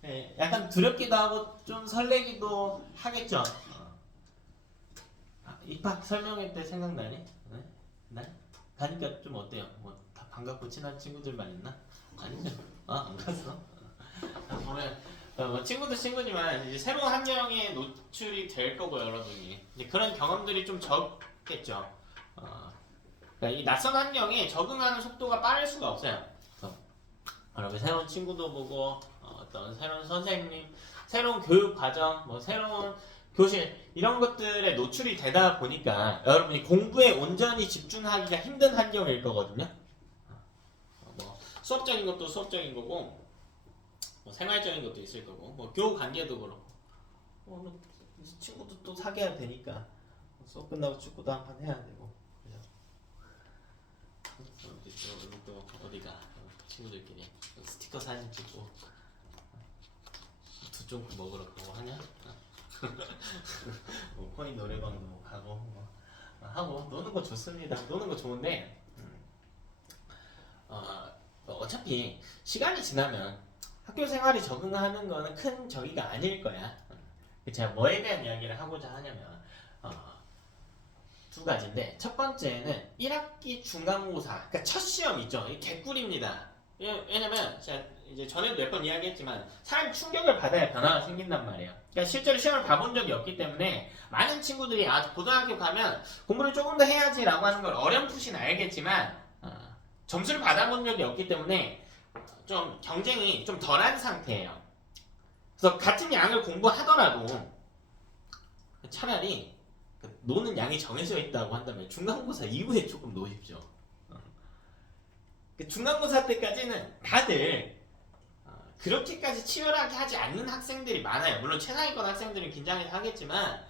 네, 약간 두렵기도 하고 좀 설레기도 하겠죠. 입학 설명회 때 생각나니? 네? 가니까 좀 어때요? 뭐 다 반갑고 친한 친구들만 있나? 아니죠? 안 갔어? 보면 친구도 친구지만 이제 새로운 환경에 노출이 될 거고 여러분이 이제 그런 경험들이 좀 적겠죠. 그러니까 이 낯선 환경에 적응하는 속도가 빠를 수가 없어요. 그래서 여러분 새로운 친구도 보고 어떤 새로운 선생님, 새로운 교육 과정, 뭐 새로운 교실 이런 것들에 노출이 되다 보니까 여러분이 공부에 온전히 집중하기가 힘든 환경일 거거든요. 뭐 수업적인 것도 수업적인 거고 뭐 생활적인 것도 있을 거고 뭐 교우 관계도 그렇고 이제 친구도 또 사귀어야 되니까 수업 끝나고 축구도 한 판 해야 되고 그죠? 또 어디가 친구들끼리 스티커 사진 찍고 두쫑 먹으러 가고 하냐? 뭐 코인 노래방도 가고 뭐 하고 노는 거 좋습니다. 노는 거 좋은데 어차피 시간이 지나면 학교 생활이 적응하는 거는 큰 저기가 아닐 거야. 제가 뭐에 대한 이야기를 하고자 하냐면 두 가지인데 첫 번째는 1학기 중간고사 그러니까 첫 시험 있죠. 이 개꿀입니다. 왜냐면 제가 이제 전에도 몇 번 이야기했지만 사람이 충격을 받아야 변화가 생긴단 말이에요. 그러니까 실제로 시험을 봐본 적이 없기 때문에 많은 친구들이 고등학교 가면 공부를 조금 더 해야지라고 하는 걸 어렴풋이는 알겠지만 점수를 받아본 적이 없기 때문에 좀 경쟁이 좀 덜한 상태예요. 그래서 같은 양을 공부하더라도 차라리 노는 양이 정해져 있다고 한다면 중간고사 이후에 조금 노십시오. 중간고사 때까지는 다들 그렇게까지 치열하게 하지 않는 학생들이 많아요. 물론 최상위권 학생들은 긴장해서 하겠지만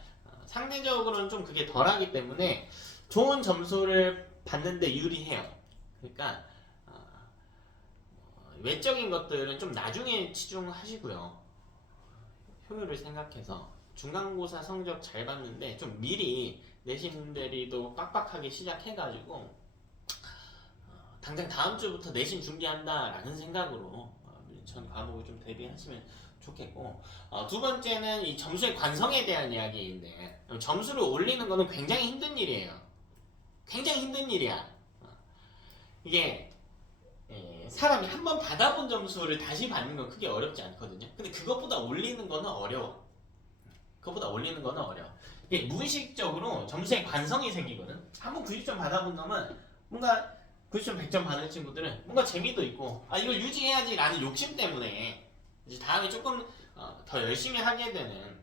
상대적으로는 좀 그게 덜하기 때문에 좋은 점수를 받는데 유리해요. 그러니까 외적인 것들은 좀 나중에 치중하시고요. 효율을 생각해서 중간고사 성적 잘 봤는데 좀 미리 내신 분들이도 빡빡하게 시작해가지고 당장 다음 주부터 내신 준비한다라는 생각으로 전 과목을 좀 대비하시면 좋겠고 두 번째는 이 점수의 관성에 대한 이야기인데 점수를 올리는 거는 굉장히 힘든 일이에요. 굉장히 힘든 일이야. 이게 사람이 한 번 받아본 점수를 다시 받는 건 크게 어렵지 않거든요. 근데 그것보다 올리는 거는 어려워. 그것보다 올리는 거는 어려워. 이게 무의식적으로 점수에 관성이 생기거든. 한번 90점 받아본 놈은 뭔가 90점 100점 받는 친구들은 뭔가 재미도 있고 이걸 유지해야지 라는 욕심 때문에 이제 다음에 조금 더 열심히 하게 되는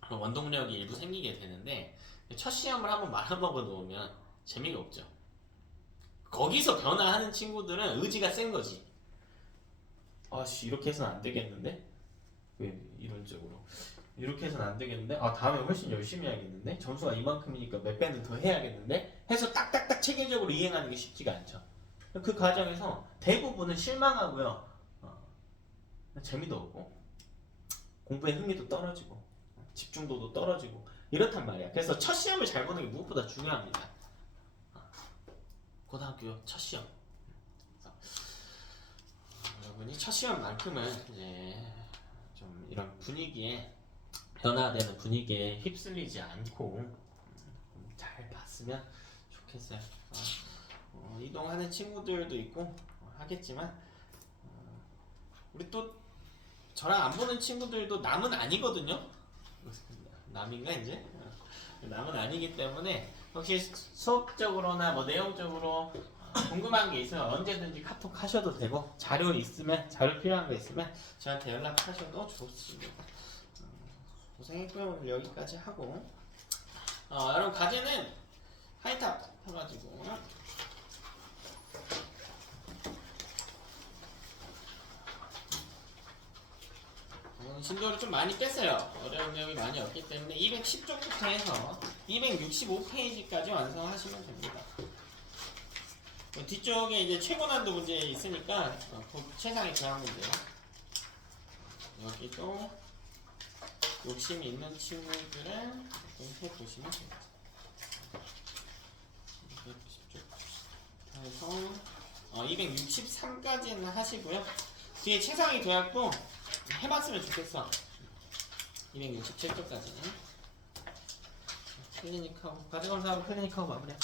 그런 원동력이 일부 생기게 되는데 첫 시험을 한번 말아먹어 놓으면 재미가 없죠. 거기서 변화하는 친구들은 의지가 센 거지. 이렇게 해서는 안 되겠는데? 왜 이론적으로 이렇게 해서는 안 되겠는데? 다음에 훨씬 열심히 해야겠는데? 점수가 이만큼이니까 몇 배는 더 해야겠는데? 해서 딱딱딱 체계적으로 이행하는 게 쉽지가 않죠. 그 과정에서 대부분은 실망하고요. 재미도 없고 공부에 흥미도 떨어지고 집중도도 떨어지고 이렇단 말이야. 그래서 첫 시험을 잘 보는 게 무엇보다 중요합니다. 고등학교 첫 시험. 여러분이 첫 시험만큼은 이제 좀 이런 분위기에 변화되는 분위기에 휩쓸리지 않고 잘 봤으면 좋겠어요. 이동하는 친구들도 있고 하겠지만 우리 또 저랑 안 보는 친구들도 남은 아니거든요. 남인가 이제? 남은 아니기 때문에 혹시 수업적으로나 뭐 내용적으로 궁금한 게 있으면 언제든지 카톡 하셔도 되고 자료 필요한 거 있으면 저한테 연락하셔도 좋습니다. 고생했고요. 오늘 여기까지 하고 여러분 과제는 하이탑 해가지고 진도를 좀 많이 뺐어요. 어려운 내용이 많이 없기 때문에 210쪽부터 해서 265페이지까지 완성하시면 됩니다. 뒤쪽에 이제 최고난도 문제 있으니까 최상위 교양 문제요. 여기도 욕심이 있는 친구들은 좀 해보시면 됩니다. 210쪽 해서 263까지는 하시고요. 뒤에 최상위 도약도 해봤으면 좋겠어. 267쪽까지는 클리닉하고 과제검사하고 클리닉하고 마무리야.